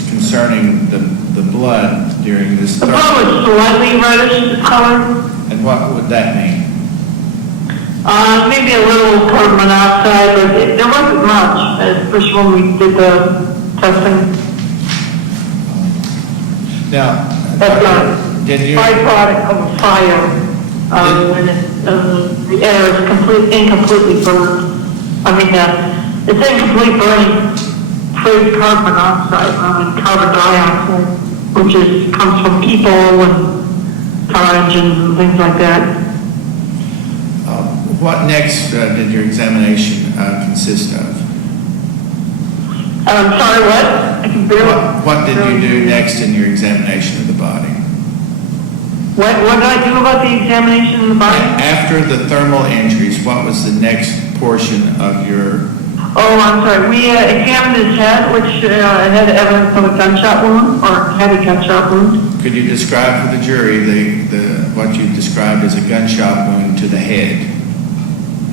concerning the blood during this? The blood was slightly reddish color. And what would that mean? Maybe a little carbon monoxide, but there wasn't much, especially when we did the testing. Now, That's a did you? byproduct of a fire. When the air is incompletely burned. It's incomplete burning free carbon monoxide rather than carbon dioxide, which comes from people and car engines and things like that. What next did your examination consist of? I'm sorry, what? I can barely. What did you do next in your examination of the body? What did I do about the examination of the body? After the thermal injuries, what was the next portion of your... Oh, I'm sorry. We examined his head, which had evidence of a gunshot wound, or had a gunshot wound. Could you describe for the jury what you described as a gunshot wound to the head?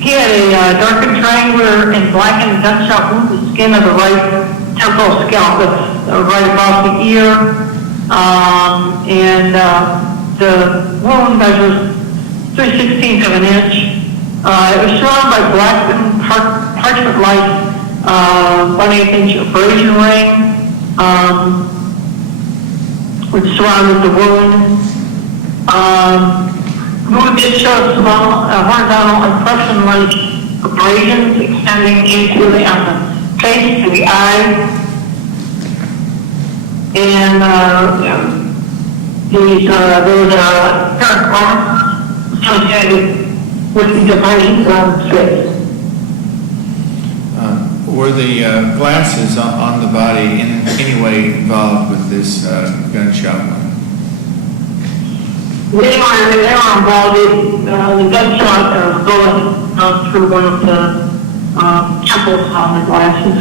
He had a darkened triangular and blackened gunshot wound, the skin of the right temporal scalp, that's right above the ear, and the wound measures 3/16 of an inch. It was surrounded by black and parchment-like 1/8 inch abrasion ring, which surrounded the wound. The wound did show small horizontal impression-like abrasions extending into the face, to the eye, and there was a pair of glasses associated with the abrasions on the face. Were the glasses on the body in any way involved with this gunshot wound? They were involved in the gunshot bullet through one of the temples on the glasses.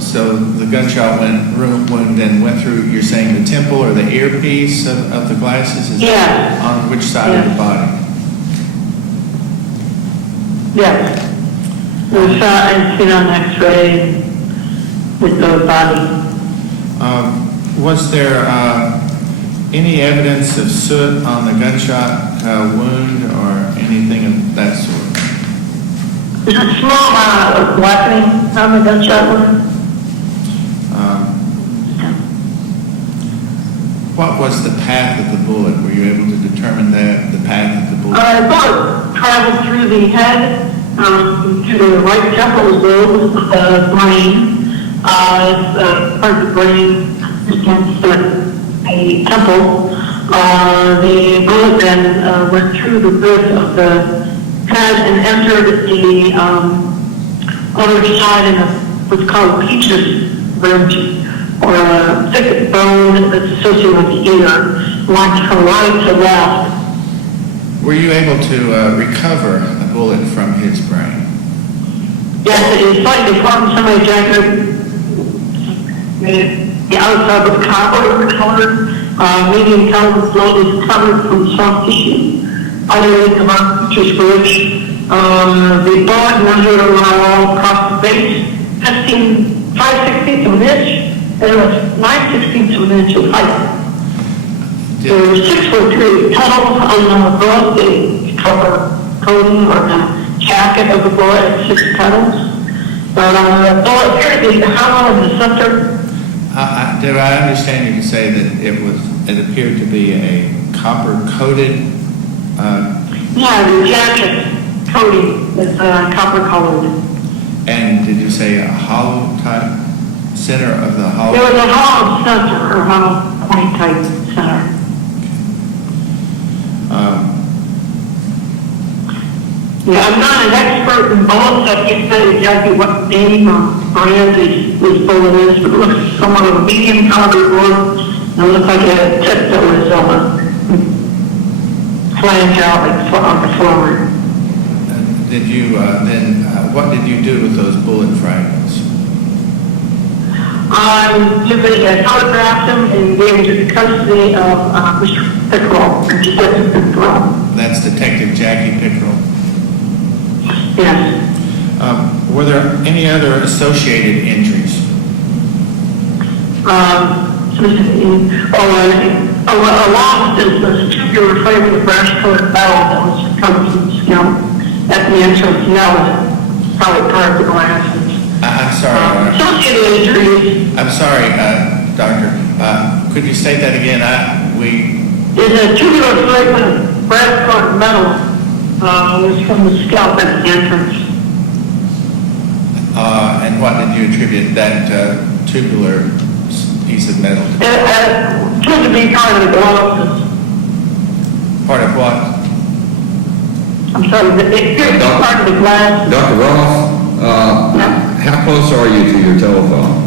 So the gunshot wound then went through, you're saying the temple or the earpiece of the glasses? Is Yeah. On which side of the body? Yes. It was seen on X-ray with the body. Was there any evidence of soot on the gunshot wound or anything of that sort? There's a small amount of blackening on the gunshot wound. What was the path of the bullet? Were you able to determine the path of the bullet? The bullet traveled through the head, to the right temporal lobe of the brain. It's part of the brain against the temple. The bullet then went through the roof of the head and entered the other side in what's called Peach's ridge, or a thick bone that's associated with the ear, went from right to left. Were you able to recover a bullet from his brain? Yes, it is slightly deformed. Somebody jacket the outside was copper colored, medium colored blood is covered from soft tissue. Underneath the Peach's ridge, the bullet measured around across the base, 5/16 of an inch. And it was 9/16 of an inch of height. There were 6.3 petals on the bullet, the cover coating or the jacket of the bullet had 6 petals. But the bullet appeared to be hollow in the center. Did I understand you to say that it appeared to be a copper-coated? Yeah, the jacket coating is copper colored. And did you say a hollow type? Center of the hollow? There was a hollow center, or hollow point type center. Yeah, I'm not an expert in bullets. I can't tell you exactly what name or brand this bullet is, but it looks somewhat of a medium caliber bullet. And it looks like a tip that was flange out like forward. Did you what did you do with those bullet fragments? I photographed him and gave him to the custody of Mr. Pickerel, Detective Pickerel. That's Detective Jackie Pickerel. Yes. Were there any other associated injuries? Along with this was a tubular fragment of brass-colored metal that was recovered from the scalp at the entrance. And that was probably part of the glasses. I'm sorry. Associated injuries. I'm sorry, Doctor. Could you say that again? There's a tubular fragment of brass-colored metal was from the scalp at the entrance. And what did you attribute that tubular piece of metal to? It turned to be part of the glasses. Part of what? I'm sorry, the exterior part of the glass. Dr. Ross, how close are you to your telephone?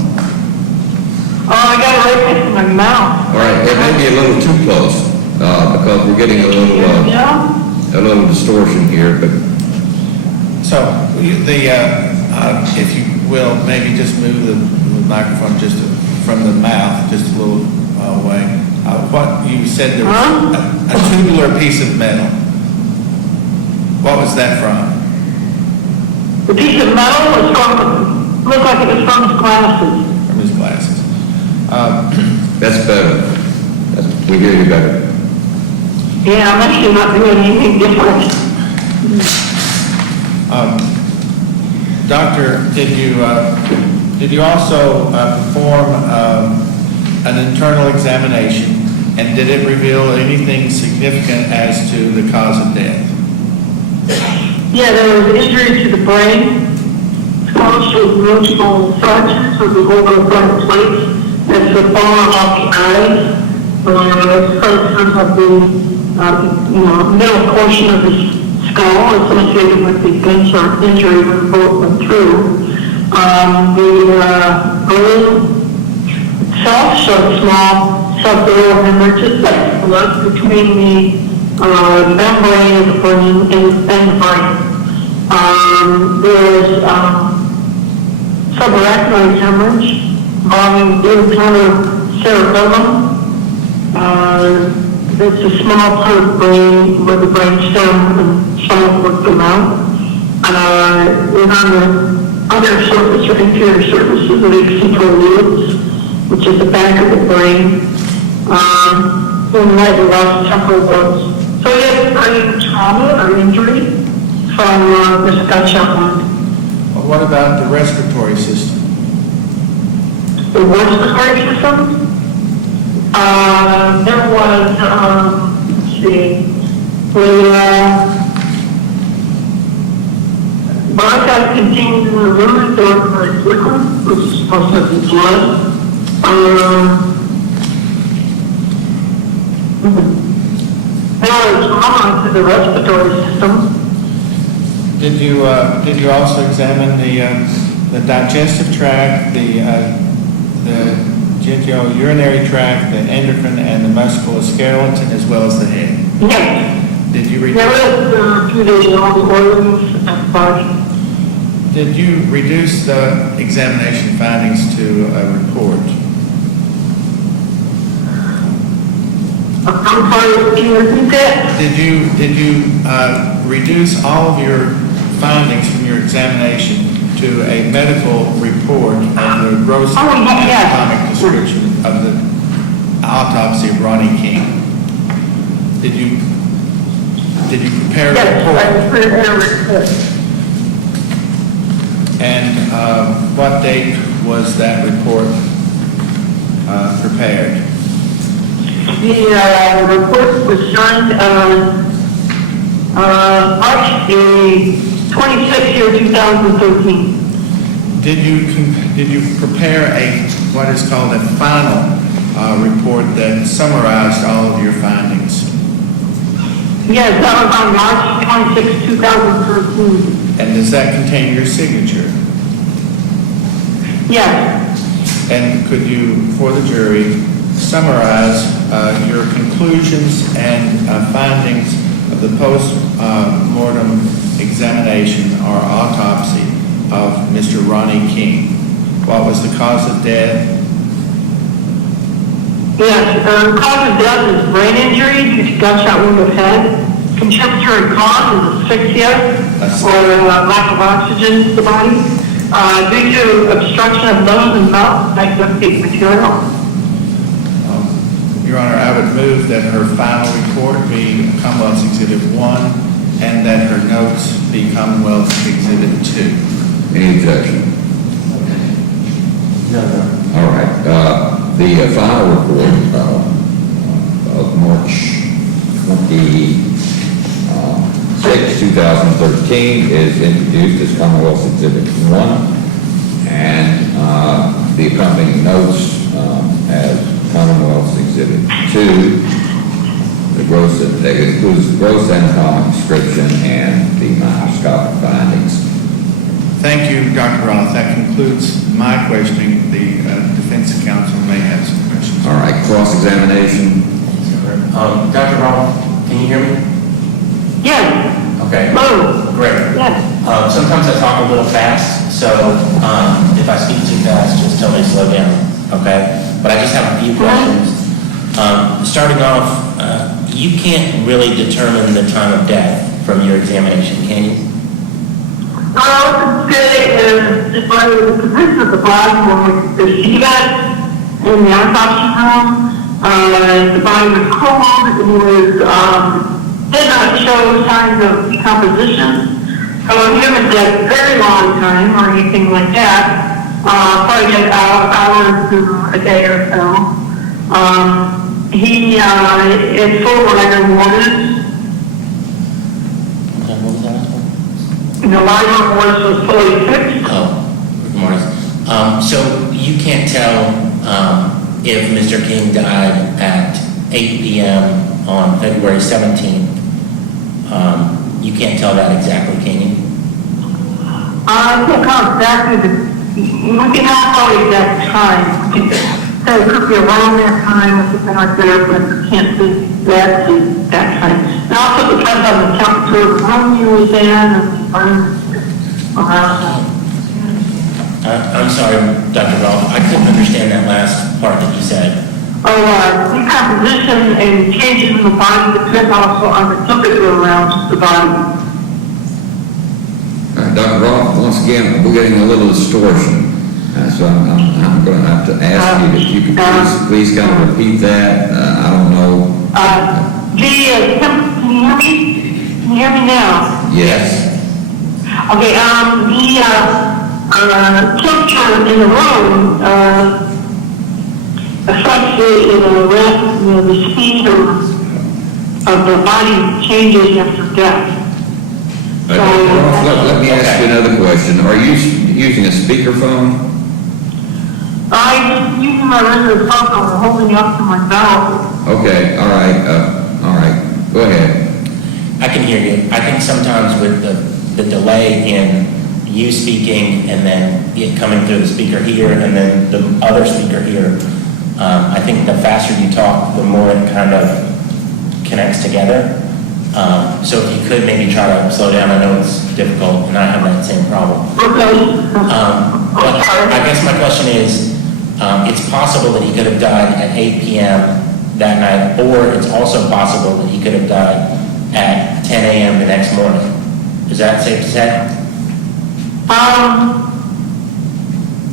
Oh, I got it right next to my mouth. All right, it may be a little too close, because we're getting a little distortion here, but So, if you will, maybe just move the microphone just from the mouth, just a little away. What, you said there was a tubular piece of metal. What was that from? The piece of metal was from, looked like it was from his glasses. From his glasses. that's better. We hear you better. Yeah, I'm actually not doing anything different. Doctor, did you also perform an internal examination, and did it reveal anything significant as to the cause of death? Yeah, there was injury to the brain, partial multiple fractures of the orbital front plates, and the falling off the eyes, fractures of the middle portion of the skull associated with the gunshot injury when the bullet went through. The brain itself showed small subdural hemorrhages that flowed between the membrane of the brain and the brain. There's subarachnoid hemorrhage involving the kind of cerebellum. There's a small part of the brain where the brain stem and some would come out. And on the other surface or inferior surfaces of the occipital which is the back of the brain, when we had the last temporal lobes. So he had brain trauma or injury from this gunshot wound. Well, what about the respiratory system? The respiratory system? There was, let's see, the bronchi contained in the room, there was liquid, which is supposed to be blood. There was trauma to the respiratory system. Did you also examine the digestive tract, the genitourinary tract, the endocrine, and the musculoskeleton, as well as the head? Yes. Did you reduce? There was through the organs and the body. Did you reduce the examination findings to a report? I'm sorry, can you repeat that? Did you reduce all of your findings from your examination to a medical report of the gross anatomic description of the autopsy of Ronnie King? Did you prepare a report? Yes, I prepared a report. And what date was that report prepared? The report was signed on March the 26th year 2013. Did you prepare what is called a final report that summarized all of your findings? Yes, that was on March 26, 2013. And does that contain your signature? Yes. And could you, for the jury, summarize your conclusions and findings of the post-mortem examination or autopsy of Mr. Ronnie King? What was the cause of death? Yes, the cause of death is brain injury due to gunshot wound of head. Contributory cause is asphyxia or lack of oxygen to the body. Due to obstruction of nose and mouth by septic material. Your Honor, I would move that her final report be Commonwealth's Exhibit 1 and that her notes be Commonwealth's Exhibit 2. Any objection? No, no. All right. The final report of March 26, 2013 is introduced as Commonwealth's Exhibit 1, and the accompanying notes as Commonwealth's Exhibit 2. the gross, that includes the gross anatomic description and the microscopic findings. Thank you, Dr. Roth. That concludes my questioning. The defense counsel may have some questions. All right, cross-examination. Dr. Roth, can you hear me? Yes. Okay. Hello. Great. Yes. Sometimes I talk a little fast, so if I speak too fast, just tell me to slow down, okay? But I just have a few questions. Starting off, you can't really determine the time of death from your examination, can you? I would say if I was the position of the body when we receive it in the autopsy room, the body was cold, it was, did not show signs of decomposition. So if you haven't had a very long time or anything like that, probably an hour to a day or so, he is full lighter waters. Okay, what was that last one? The lighter waters was fully fixed. Oh, good morning. So you can't tell if Mr. King died at 8 p.m. on February 17th. You can't tell that exactly, can you? I can't call exactly we cannot tell the exact time. We can say it could be around that time or something like that, but we can't say exactly that time. It also depends on the temperature of the room you was in and the burn around. I'm sorry, Dr. Rolfe, I couldn't understand that last part that you said. Decomposition and changes in the body depend also on the temperature around the body. All right, Dr. Roth, once again, we're getting a little distortion. So I'm going to have to ask you if you could please kind of repeat that. I don't know. Can you hear me? Can you hear me now? Yes. Okay, the temperature in the room affects the speed of the body changes after death. Let me ask you another question. Are you using a speakerphone? I'm using my regular phone, I'm holding it up to my mouth. Okay, all right, go ahead. I can hear you. I think sometimes with the delay in you speaking and then it coming through the speaker here and then the other speaker here, I think the faster you talk, the more it kind of connects together. So if you could maybe try to slow down, I know it's difficult and I have that same problem. Okay. But I guess my question is, it's possible that he could have died at 8 p.m. that night, or it's also possible that he could have died at 10 a.m. the next morning. Is that safe to say?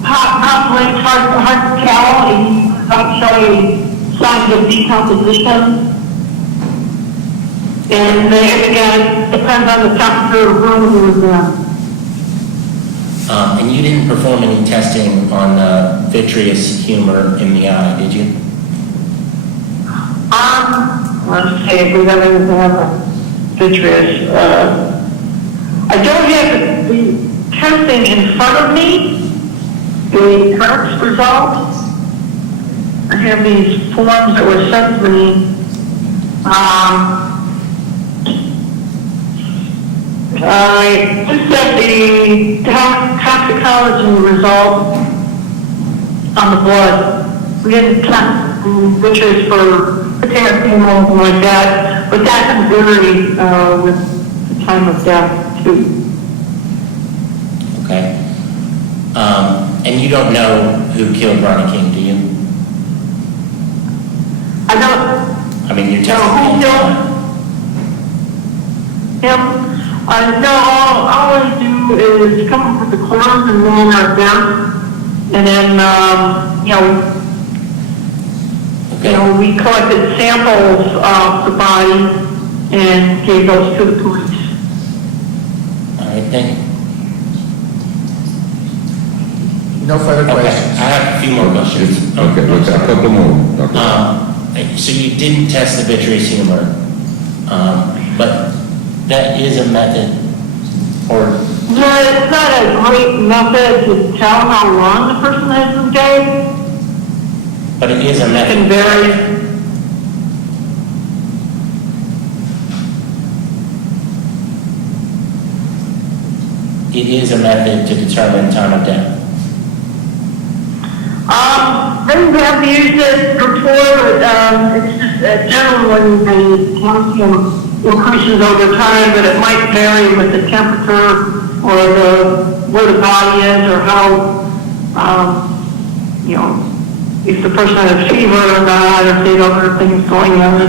Possibly it's hard to tell. He's not showing signs of decomposition. And again, it depends on the temperature of the room he was in. And you didn't perform any testing on vitreous humor in the eye, did you? Let's see if we got anything on the vitreous. I don't have the testing in front of me, the Hertz results. I have these forms that were sent to me. I just got the toxicology result on the blood. We didn't test vitreous for potassium or anything like that, but that can vary with the time of death too. Okay. And you don't know who killed Ronnie King, do you? I don't. I mean, you're No, who killed him? No, all I do is come up with the cores and roll our death, and then, we collected samples of the body and gave those to the police. All right, thank you. No further Okay, questions. I have a few more questions. Okay, we've got a couple more, Dr. So you didn't test the vitreous humor, but that is a method, or Yeah, it's not a great method to tell how long the person has been dead. but it is a It method. can vary. it is a method to determine time of death? They have used it before, but it's just generally when the calcium increases over time, but it might vary with the temperature or where the body is or how, if the person has fever or not, if they don't have things going on.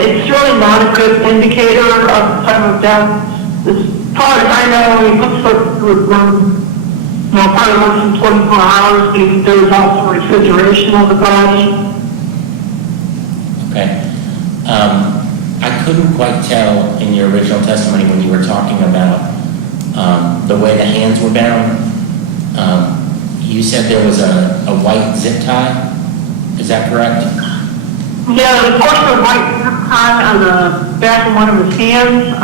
It's really not a good indicator of time of death. As far as I know, it looks like it would run, probably less than 24 hours, because there's also refrigeration of the body. Okay. I couldn't quite tell in your original testimony when you were talking about the way the hands were bound. You said there was a white zip tie. Is that correct? Yeah, the portion of white zip tie on the back of one of his hands.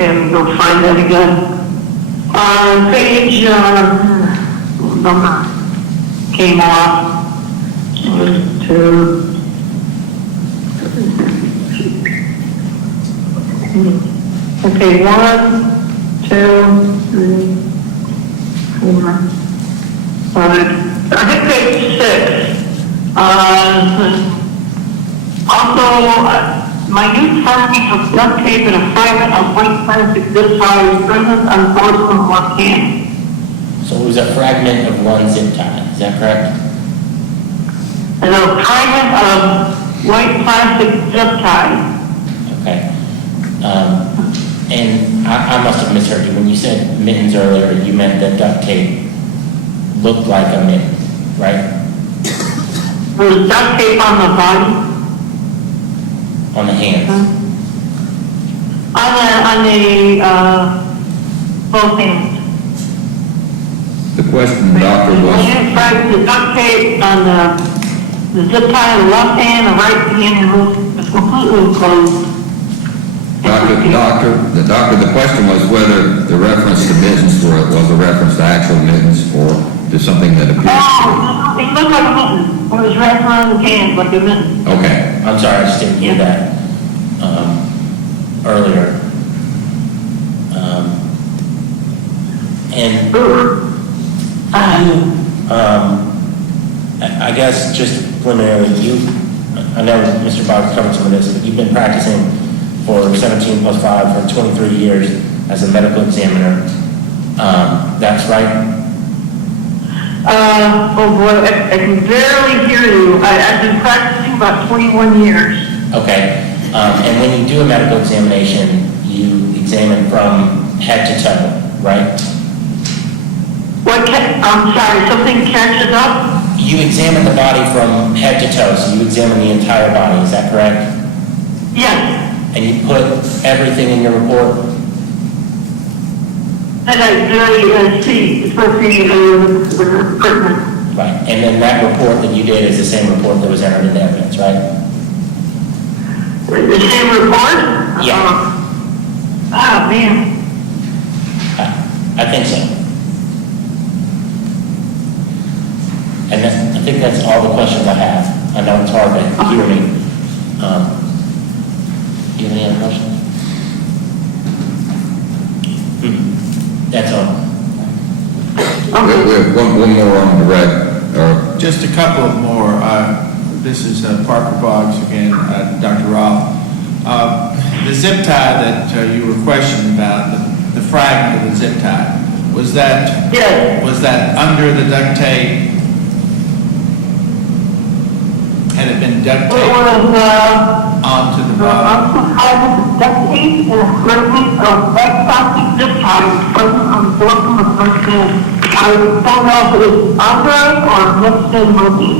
And you'll find that again. Page number came off. Okay, 1, 2, 3, 4, 5. I think page 6. Also, minute fragments of duct tape and a fragment of white plastic zip tie is present on porcelain left hand. So it was a fragment of one zip tie. Is that correct? And a fragment of white plastic zip tie. Okay. And I must have misheard you. When you said mittens earlier, you meant that duct tape looked like a mitten, right? There's duct tape on the body. On the hands? Both hands. The question, doctor, was... The duct tape on the zip tie on the left hand, the right hand is completely closed. Doctor, the question was whether the reference to mittens was a reference to actual mittens or to something that appears to be... It looked like a mitten. It was wrapped around his hand like a mitten. Okay. I'm sorry, I just didn't hear that earlier. I guess just preliminarily, I know Mr. Boggs covered some of this, but you've been practicing for 17 plus 5 for 23 years as a medical examiner. That's right? Oh boy, I can barely hear you. I've been practicing about 21 years. Okay. And when you do a medical examination, you examine from head to toe, right? I'm sorry, something catches up? You examine the body from head to toe, so you examine the entire body, is that correct? Yes. And you put everything in your report? And I see, especially the equipment. Right, and then that report that you did is the same report that was entered in the evidence, right? The same report? Yeah. Oh, man. I think so. And I think that's all the questions I have. I know it's hard to hear me. Do you have any other questions? That's all. We have one more on direct. Just a couple of more. This is Parker Boggs again, Dr. Roth. The zip tie that you were questioning about, the fragment of the zip tie, was that under the duct tape? Had it been duct taped onto the body? Duct tape and a fragment of white plastic zip tie present on the bottom of the first hand. I don't know if it was under or mixed in with it.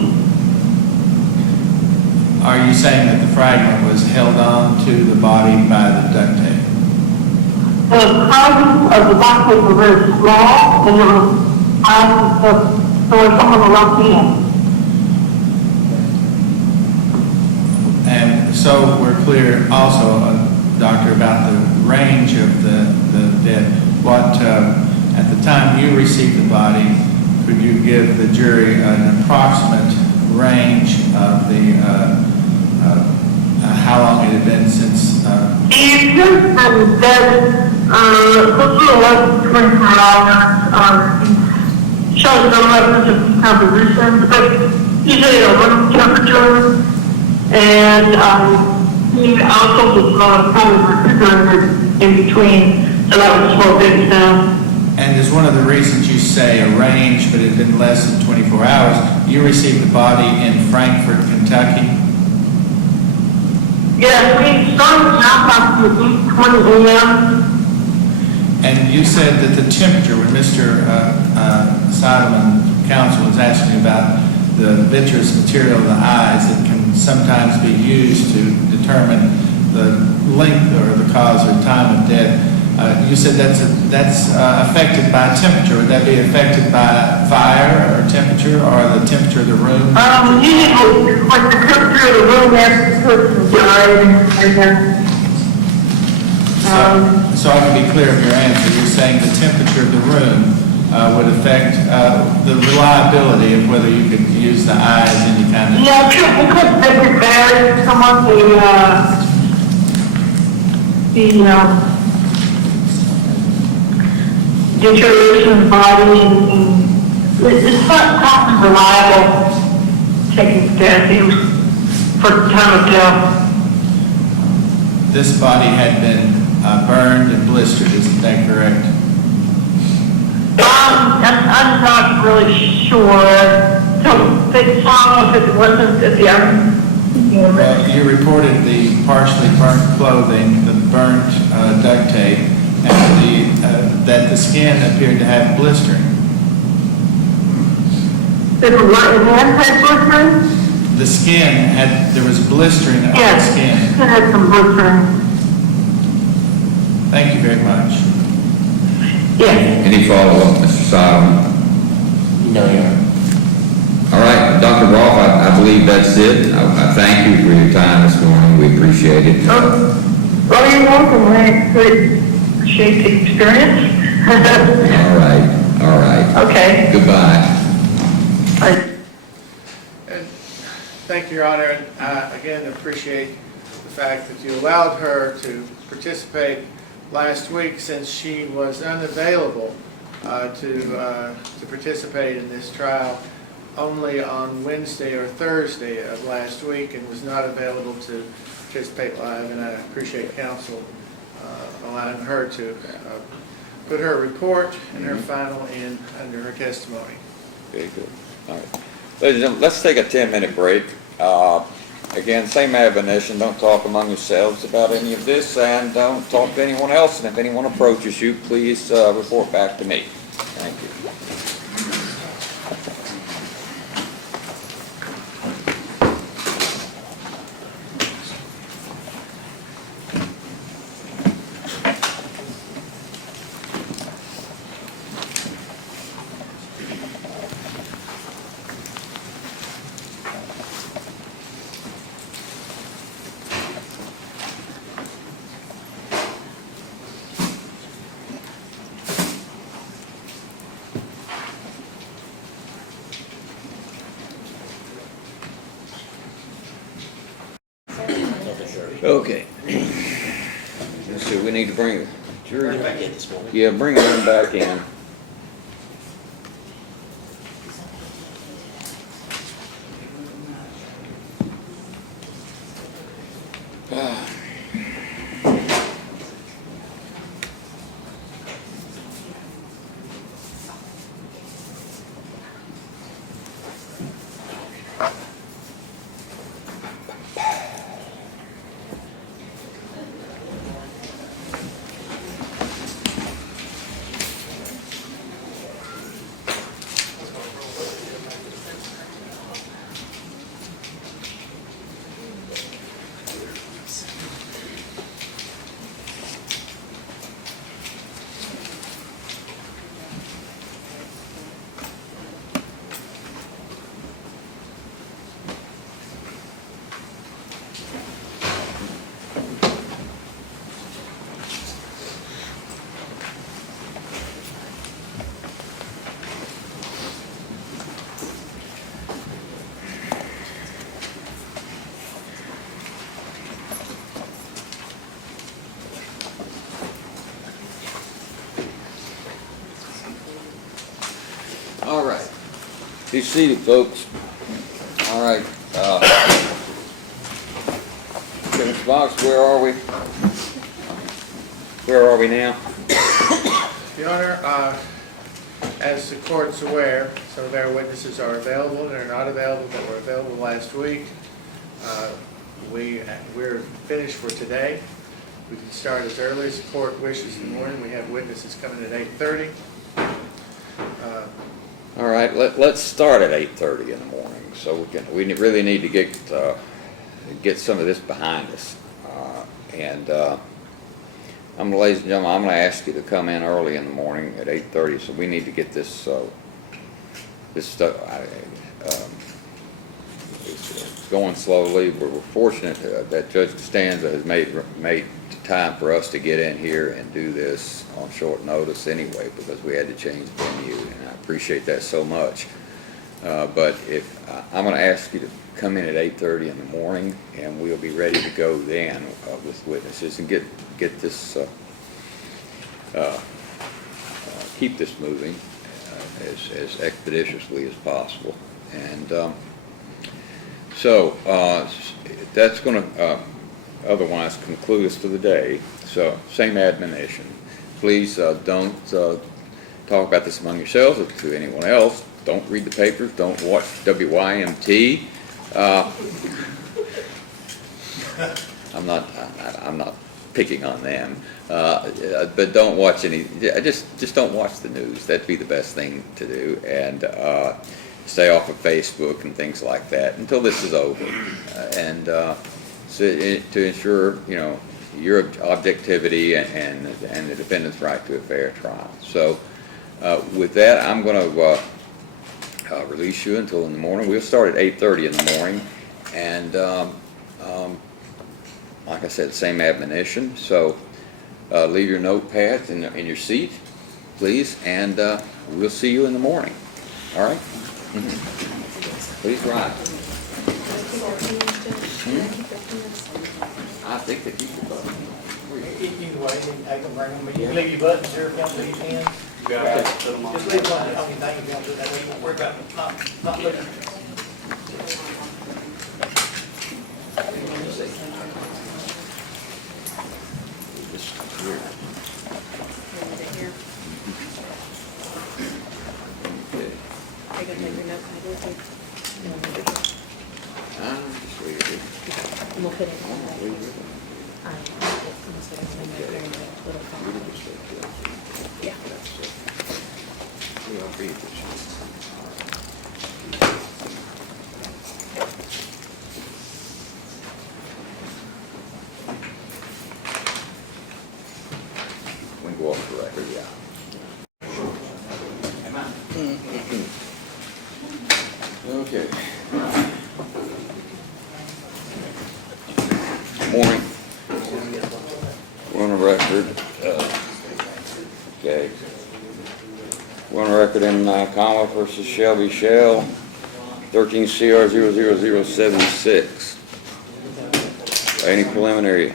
Are you saying that the fragment was held on to the body by the duct tape? The fragments of the duct tape were very small, and there was some on the left hand. And so we're clear also, Doctor, about the range of the dead. What, at the time you received the body, could you give the jury an approximate range of the how long it had been since, He's just been dead, hopefully less than 24 hours. Shows no evidence of decomposition, but usually a room temperature. And he also was probably refrigerated in between, so that was 12 days down. and is one of the reasons you say arranged, but it had been less than 24 hours, you received the body in Frankfort, Kentucky? Yeah, we started now about 8:20 a.m. And you said that the temperature, when Mr. Solomon, counsel, was asking about the vitreous material of the eyes that can sometimes be used to determine the length or the cause or time of death, you said that's affected by temperature. Would that be affected by fire or temperature or the temperature of the room? Usually, like the temperature of the room after the person died, I guess. So I can be clear of your answer. You're saying the temperature of the room would affect the reliability of whether you could use the eye as any kind of... Yeah, we could make it bad. Someone deterioration of the body, and it's not probably reliable taking death for the time of death. This body had been burned and blistered, isn't that correct? I'm not really sure. So they saw if it wasn't at the other. Well, you reported the partially burnt clothing, the burnt duct tape, and that the skin appeared to have blistering. Is it what? Is it blistering? The skin there was blistering on the skin. It had some blistering. Thank you very much. Yes. Any follow-up, Mr. Solomon? No, Your Honor. All right, Dr. Rolfe, I believe that's it. I thank you for your time this morning. We appreciate it. Well, you're welcome. I appreciate the experience. All right. Okay. Goodbye. Thank you, Your Honor, and again, appreciate the fact that you allowed her to participate last week since she was unavailable to participate in this trial only on Wednesday or Thursday of last week and was not available to participate live, and I appreciate counsel allowing her to put her report and her final in under her testimony. Very good. All right. Ladies and gentlemen, let's take a 10-minute break. Again, same admonition, don't talk among yourselves about any of this, and don't talk to anyone else, and if anyone approaches you, please report back to me. Thank you. Okay. Let's see, we need to bring the jury back in this morning. Yeah, bring them back in. Be seated, folks. All right. Mr. Box, where are we? Where are we now? Your Honor, as the court's aware, some of our witnesses are available and are not available that were available last week. We're finished for today. We can start as early as the court wishes in the morning. We have witnesses coming at 8:30. All right, let's start at 8:30 in the morning, so we really need to get some of this behind us. Ladies and gentlemen, I'm going to ask you to come in early in the morning at 8:30, so we need to get this stuff. It's going slowly, but we're fortunate that Judge Costanza has made time for us to get in here and do this on short notice anyway, because we had to change the venue, and I appreciate that so much. But I'm going to ask you to come in at 8:30 in the morning, and we'll be ready to go then with witnesses and get this keep this moving as expeditiously as possible. And so that's going to otherwise conclude us for the day. So same admonition. Please don't talk about this among yourselves or to anyone else. Don't read the papers. Don't watch WYMT. I'm not picking on them, but don't watch any. Just don't watch the news. That'd be the best thing to do, and stay off of Facebook and things like that until this is over, and to ensure your objectivity and the defendant's right to a fair trial. So, with that, I'm going to release you until in the morning. We'll start at 8:30 in the morning, and like I said, same admonition. So leave your notepads in your seat, please, and we'll see you in the morning. All right? Please rise. I think that you can vote. Either way, I can bring them, you can leave your buttons here if you want to leave hands. Just leave one, I mean, thing if you want to do that, you won't worry about not looking. We'll put it in yeah. We can go off the record, yeah. Okay. Morning. We're on the record. Okay. We're on the record in Commonwealth versus Shelby Shell, 13 CR 00076. Any preliminary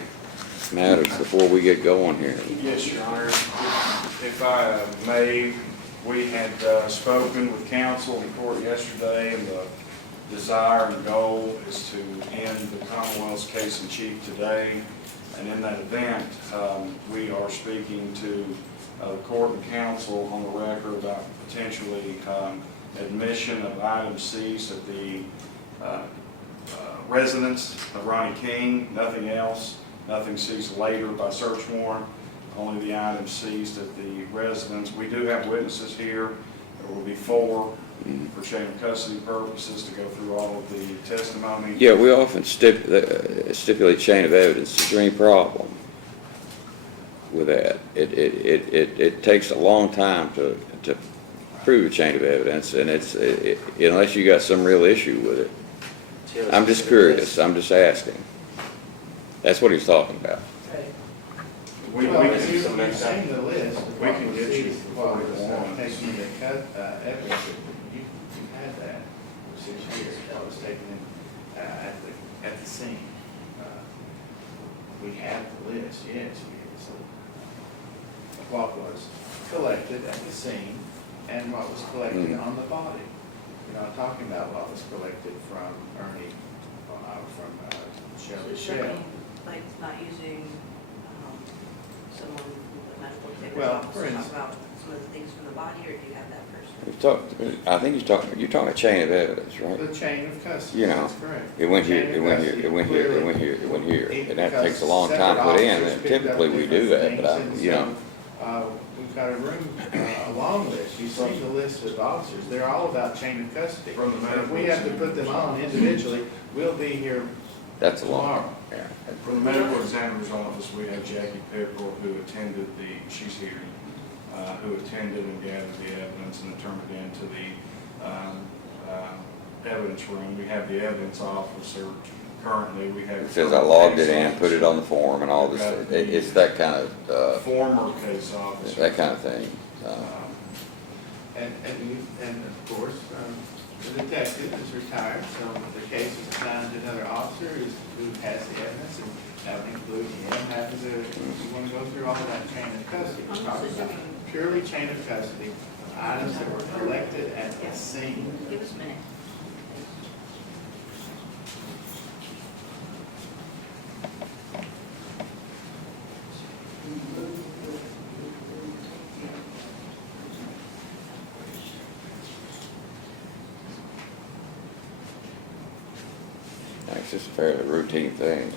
matters before we get going here? Yes, Your Honor. If I may, we had spoken with counsel in court yesterday, and the desire and goal is to end the Commonwealth's case in chief today. And in that event, we are speaking to the court and counsel on the record about potentially admission of items seized at the residence of Ronnie King, nothing else, nothing seized later by search warrant, only the items seized at the residence. We do have witnesses here. There will be 4 for chain of custody purposes to go through all of the testimony. Yeah, we often stipulate chain of evidence. Is there any problem with that? It takes a long time to prove a chain of evidence, and unless you got some real issue with it. I'm just curious. I'm just asking. That's what he's talking about. We Well, can you've seen the list. We can get you Well, before it's we not want. taking the evidence, you had that for 6 years, that was taken at the scene. We have the list, yes, what was collected at the scene and what was collected on the body. not talking about what was collected from Ernie, from Shelby Does that Shell. mean, like, not using, someone with medical examiner's Well, office for to talk instance- about some of the things from the body, or do you have that person? I think you're talking a chain of evidence, right? The chain of custody, You know, that's correct. It went here, Chain it of went here, custody, it went here, it clearly. went here, it went here, and that Because takes a long time to put in, separate and officers picked up typically we do that, different but I, things, you know. and so, we've got a room, a long list, you see the list of officers, they're all about chain of custody. From the And if we have to put them on individually, we'll be here That's a long, tomorrow. yeah. From the medical examiner's office, we have Jackie Pepperell, who attended she's here, who attended and gathered the evidence and turned it into the evidence room. We have the evidence officer currently, we have. It says I logged it in, put it on the form and all this, it's that kind of, Former case officer. that kind of thing. And of course, the detective is retired, so the case is assigned to another officer who has the evidence, and that would include him having to, you want to go through all of that chain of custody. We're talking about purely chain of custody, items that were collected at the scene. Give us a minute. It's just a fairly routine thing.